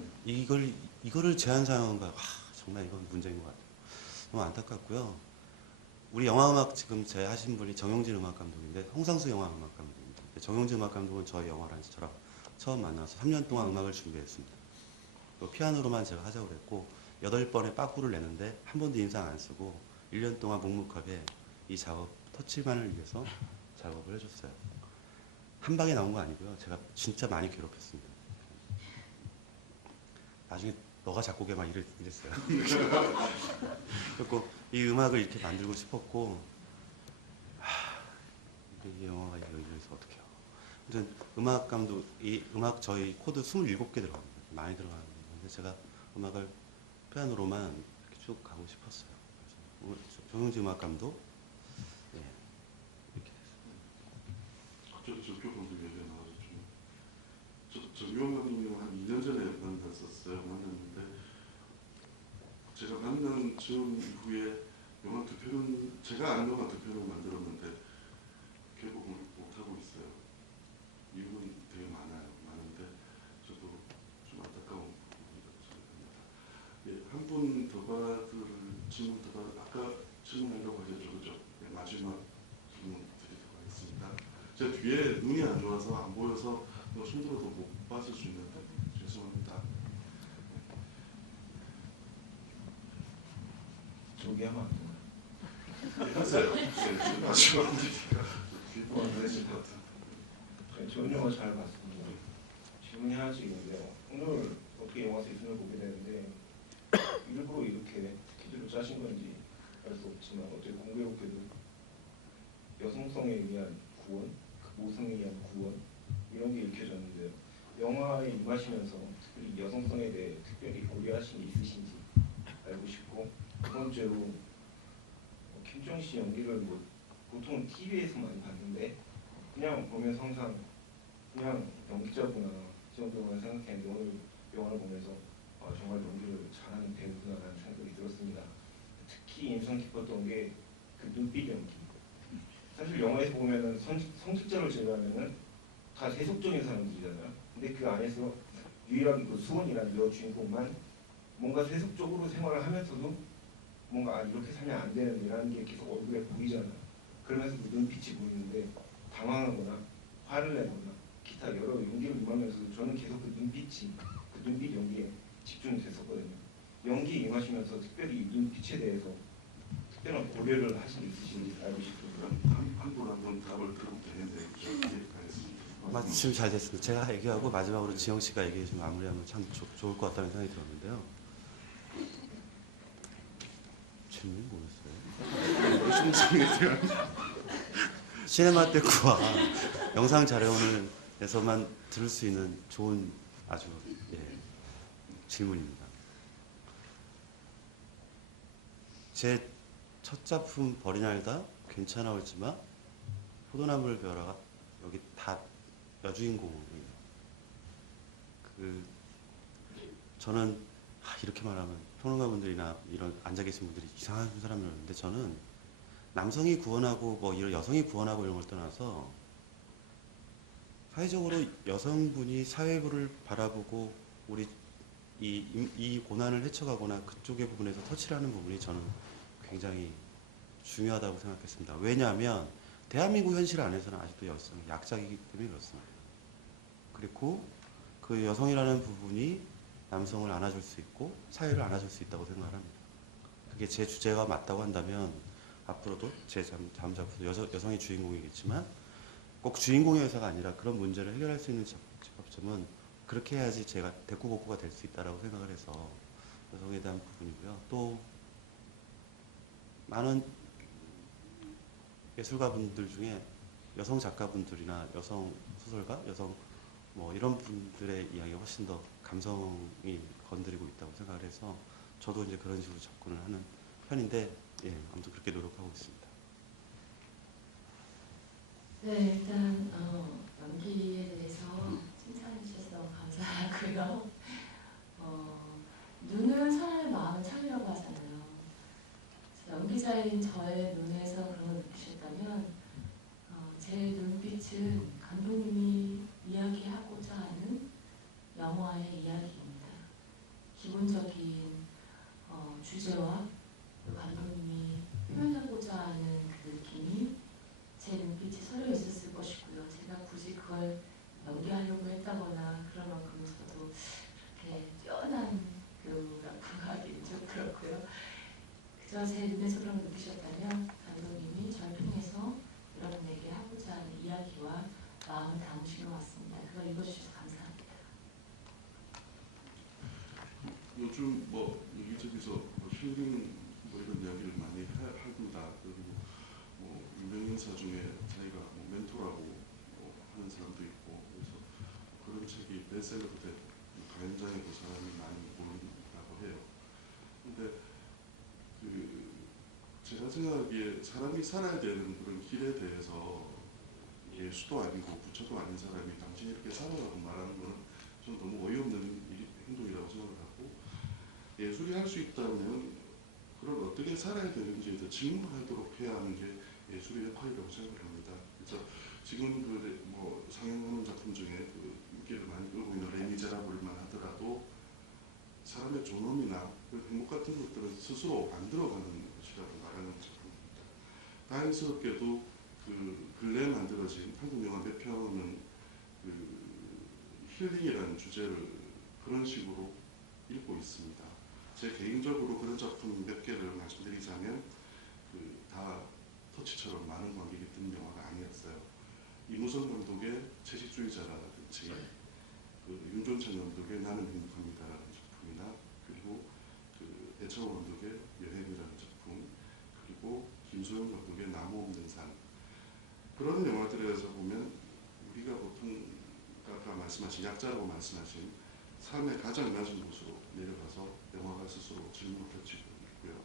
이거를 제한 사항인가? 정말 이건 문제인 것 같아요. 너무 안타깝고요. 우리 영화음악 지금 제 하신 분이 정용진 음악 감독인데 홍상수 영화음악 감독입니다. 정용진 음악 감독은 저희 영화를 저랑 처음 만나서 3년 동안 음악을 준비했습니다. 피아노로만 제가 하자고 그랬고 8번의 빠꾸를 내는데 한 번도 인상 안 쓰고 1년 동안 묵묵하게 이 작업 터치만을 위해서 작업을 해줬어요. 한 방에 나온 거 아니고요. 제가 진짜 많이 괴롭혔습니다. 나중에 너가 작곡해 막 이랬어요. 그리고 이 음악을 이렇게 만들고 싶었고, 이 영화가 이래서 어떡해요. 아무튼 음악 감독, 이 음악 저희 코드 27개 들어갑니다. 많이 들어가는데 제가 음악을 피아노로만 이렇게 쭉 가고 싶었어요. 그래서 조용지 음악 감독, 예, 이렇게 됐어요. 갑자기 저 교감독 얘기가 나와서 저 유영 감독님 한 2년 전에 만났었어요. 만났는데 제가 만난 전 이후에 영화 두 편은 제가 아는 영화 두 편을 만들었는데 개봉을 못 하고 있어요. 이유는 되게 많은데 저도 좀 안타까운 부분이라고 생각합니다. 예, 한 분 더 받을 질문 더 받을 아까 질문하려고 하셨죠, 그죠? 네, 마지막 질문 드리도록 하겠습니다. 제 뒤에 눈이 안 좋아서 안 보여서 손들어도 못 봤을 수 있는데 죄송합니다. 저기 하면 안 되나요? 네, 하세요. 네, 마지막 드리니까 귀부한 되실 것 같은데. 좋은 영화 잘 봤습니다. 질문이 하나씩 있는데요. 오늘 어떻게 영화 세션을 보게 되는데 일부러 이렇게 스케줄을 짜신 건지 알 수 없지만 어떻게 공교롭게도 여성성에 의한 구원, 모성에 의한 구원 이런 게 읽혀졌는데요. 영화에 임하시면서 특별히 여성성에 대해 특별히 고려하신 게 있으신지 알고 싶고, 두 번째로 김정 씨 연기를 뭐 보통 TV에서 많이 봤는데 그냥 보면 항상 그냥 연기자구나 이 정도만 생각했는데 오늘 영화를 보면서 정말 연기를 잘하는 배우구나라는 생각이 들었습니다. 특히 인상 깊었던 게 그 눈빛 연기. 사실 영화에서 보면은 성직자를 제외하면은 다 세속적인 사람들이잖아요. 근데 그 안에서 유일하게 그 수원이라는 여주인공만 뭔가 세속적으로 생활을 하면서도 뭔가 이렇게 살면 안 되는데라는 게 계속 얼굴에 보이잖아요. 그러면서 그 눈빛이 보이는데 당황하거나 화를 내거나 기타 여러 연기를 임하면서도 저는 계속 그 눈빛 연기에 집중이 됐었거든요. 연기에 임하시면서 특별히 이 눈빛에 대해서 특별한 고려를 하신 게 있으신지 알고 싶습니다. 한 분 한 분 답을 들으면 되는데 그죠? 예, 알겠습니다. 마침 잘 됐습니다. 제가 얘기하고 마지막으로 지영 씨가 얘기해 주면 마무리하면 참 좋을 것 같다는 생각이 들었는데요. 질문이 뭐였어요? 시네마테크와 영상 자료원에서만 들을 수 있는 좋은 아주 질문입니다. 제 첫 작품 버리날다 괜찮아올지마 포도나물 벼라가 여기 다 여주인공이에요. 저는 이렇게 말하면 평론가분들이나 이런 앉아 계신 분들이 이상한 사람이었는데 저는 남성이 구원하고 뭐 이런 여성이 구원하고 이런 걸 떠나서 사회적으로 여성분이 사회부를 바라보고 우리 이 고난을 헤쳐가거나 그쪽의 부분에서 터치를 하는 부분이 저는 굉장히 중요하다고 생각했습니다. 왜냐하면 대한민국 현실 안에서는 아직도 여성이 약자이기 때문에 그렇습니다. 그리고 그 여성이라는 부분이 남성을 안아줄 수 있고 사회를 안아줄 수 있다고 생각을 합니다. 그게 제 주제가 맞다고 한다면 앞으로도 제 다음 작품도 여성이 주인공이겠지만 꼭 주인공의 여사가 아니라 그런 문제를 해결할 수 있는 직업점은 그렇게 해야지 제가 대꾸복구가 될 수 있다고 생각을 해서 여성에 대한 부분이고요. 또 많은 예술가분들 중에 여성 작가분들이나 여성 소설가, 여성 뭐 이런 분들의 이야기가 훨씬 더 감성이 건드리고 있다고 생각을 해서 저도 이제 그런 식으로 접근을 하는 편인데 아무튼 그렇게 노력하고 있습니다. 네, 일단 연기에 대해서 칭찬해 주셔서 감사하고요. 눈은 사람의 마음을 찾으려고 하잖아요. 연기자인 저의 눈에서 그런 걸 느끼셨다면 제 눈빛은 감독님이 이야기하고자 하는 영화의 이야기입니다. 기본적인 주제와 감독님이 표현하고자 하는 그 느낌이 제 눈빛에 서려 있었을 것이고요. 제가 굳이 그걸 연기하려고 했다거나 그런 만큼 저도 그렇게 뛰어난 배우라고 하기 좀 그렇고요. 그저 제 눈에서 그런 걸 느끼셨다면 감독님이 저를 통해서 여러분에게 하고자 하는 이야기와 마음을 담아 여기서 뭐 힐링 뭐 이런 이야기를 많이 합니다. 그리고 뭐 유명 인사 중에 자기가 뭐 멘토라고 뭐 하는 사람도 있고 그래서 그런 책이 베스트셀러도 되고 가연장에도 사람이 많이 모인다고 해요. 근데 그 제가 생각하기에 사람이 살아야 되는 그런 길에 대해서 예수도 아니고 부처도 아닌 사람이 당신이 이렇게 살아라고 말하는 거는 저는 너무 어이없는 행동이라고 생각을 하고 예술이 할 수 있다면 그걸 어떻게 살아야 되는지에 대해서 질문하도록 해야 하는 게 예술의 역할이라고 생각을 합니다. 그래서 지금 뭐 상영하는 작품 중에 그 인기를 많이 끌고 있는 레미제라블만 하더라도 사람의 존엄이나 행복 같은 것들은 스스로 만들어가는 것이라고 말하는 작품입니다. 다행스럽게도 그 근래에 만들어진 한국 영화 몇 편은 그 힐링이라는 주제를 그런 식으로 읽고 있습니다. 제 개인적으로 그런 작품 몇 개를 말씀드리자면 그 다 터치처럼 많은 관객이 든 영화가 아니었어요. 이무선 감독의 채식주의자라든지 그 윤종찬 감독의 나는 행복합니다라는 작품이나 그리고 그 배철호 감독의 여행이라는 작품 그리고 김소영 감독의 나무 없는 산 그런 영화들에서 보면 우리가 보통 아까 말씀하신 약자라고 말씀하신 삶의 가장 낮은 곳으로 내려가서 영화가 스스로 질문을 펼치고 있고요.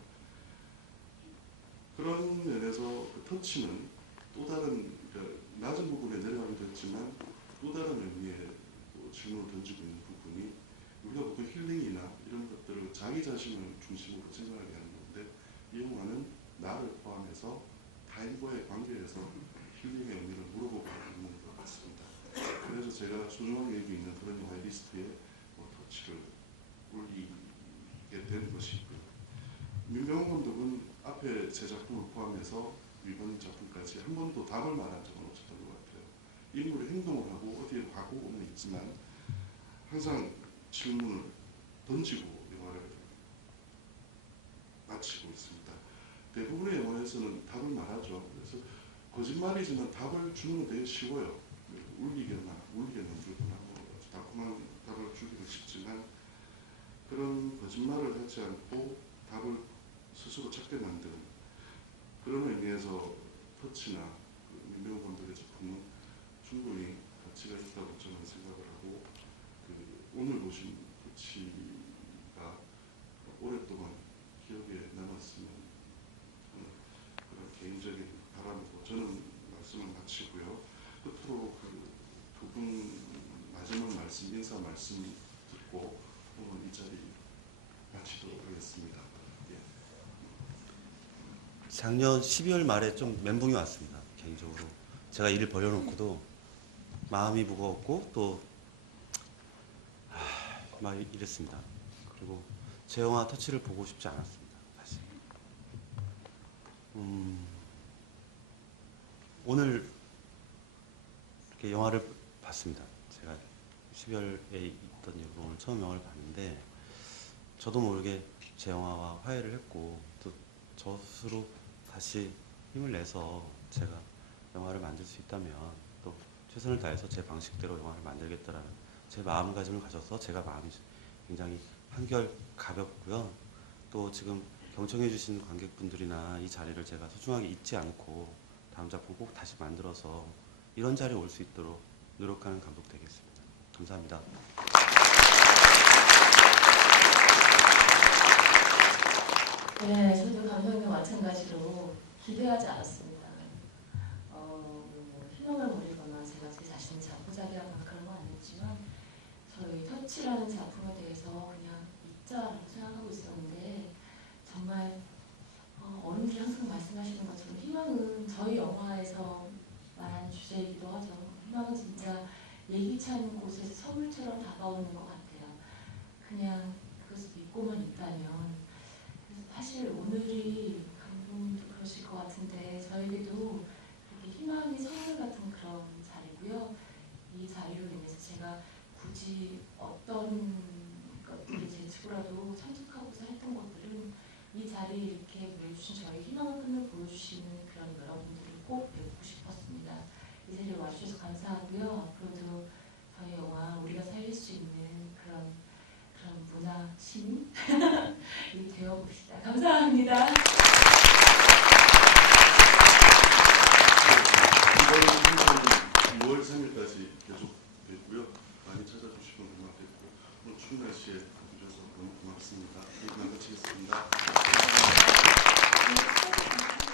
그런 면에서 그 터치는 또 다른 그러니까 낮은 부분에 내려가기도 했지만 또 다른 의미의 또 질문을 던지고 있는 부분이 우리가 보통 힐링이나 이런 것들을 자기 자신을 중심으로 생각하게 하는 건데 이 영화는 나를 포함해서 타인과의 관계에서 힐링의 의미를 물어보고 있는 것 같습니다. 그래서 제가 소중하게 여기 있는 그런 영화의 리스트에 뭐 터치를 올리게 된 것이고요. 민병헌 감독은 앞에 제 작품을 포함해서 이번 작품까지 한 번도 답을 말한 적은 없었던 것 같아요. 인물이 행동을 하고 어디에 가고는 있지만 항상 질문을 던지고 영화를 마치고 있습니다. 대부분의 영화에서는 답을 말하죠. 그래서 거짓말이지만 답을 주는 건 되게 쉬워요. 울리게 만들거나 뭐 달콤한 답을 주기는 쉽지만 그런 거짓말을 하지 않고 답을 스스로 찾게 만드는 그런 의미에서 터치나 그 민병헌 감독의 작품은 충분히 가치가 있다고 저는 생각을 하고 그 오늘 보신 터치가 오랫동안 기억에 남았으면 하는 그런 개인적인 바람으로 저는 말씀을 마치고요. 끝으로 그 두 분 마지막 말씀, 인사 말씀 듣고 오늘 이 자리 마치도록 하겠습니다. 예. 작년 12월 말에 좀 멘붕이 왔습니다. 개인적으로 제가 일을 벌여놓고도 마음이 무거웠고 또 막 이랬습니다. 그리고 제 영화 터치를 보고 싶지 않았습니다. 사실 오늘 이렇게 영화를 봤습니다. 제가 12월에 있던 이후로 오늘 처음 영화를 봤는데 저도 모르게 제 영화와 화해를 했고 또 저 스스로 다시 힘을 내서 제가 영화를 만들 수 있다면 또 최선을 다해서 제 방식대로 영화를 만들겠다라는 제 마음가짐을 가져서 제가 마음이 굉장히 한결 가볍고요. 또 지금 경청해 주신 관객분들이나 이 자리를 제가 소중하게 잊지 않고 다음 작품 꼭 다시 만들어서 이런 자리에 올 수 있도록 노력하는 감독 되겠습니다. 감사합니다. 네, 저도 감독님과 마찬가지로 기대하지 않았습니다. 희망을 버리거나 제가 제 자신을 자포자기하거나 그런 건 아니었지만 저희 터치라는 작품에 대해서 그냥 잊자라고 생각하고 있었는데 정말 어른들이 항상 말씀하시는 것처럼 희망은 저희 영화에서 말하는 주제이기도 하죠. 희망은 진짜 예기치 않은 곳에서 선물처럼 다가오는 것 같아요. 그냥 그것을 믿고만 있다면 사실 오늘이 감독님도 그러실 것 같은데 저에게도 그렇게 희망이 선물 같은 그런 자리고요. 이 자리로 인해서 제가 굳이 어떤 것들이 제 치고라도 참석하고자 했던 것들은 이 자리에 이렇게 모여주신 저희 희망의 끈을 보여주시는 그런 여러분들을 꼭 뵙고 싶었습니다. 이 자리에 와주셔서 감사하고요. 앞으로도 저희 영화 우리가 살릴 수 있는 그런 문화 신이 되어 너무 고맙습니다. 이만 마치겠습니다. 네,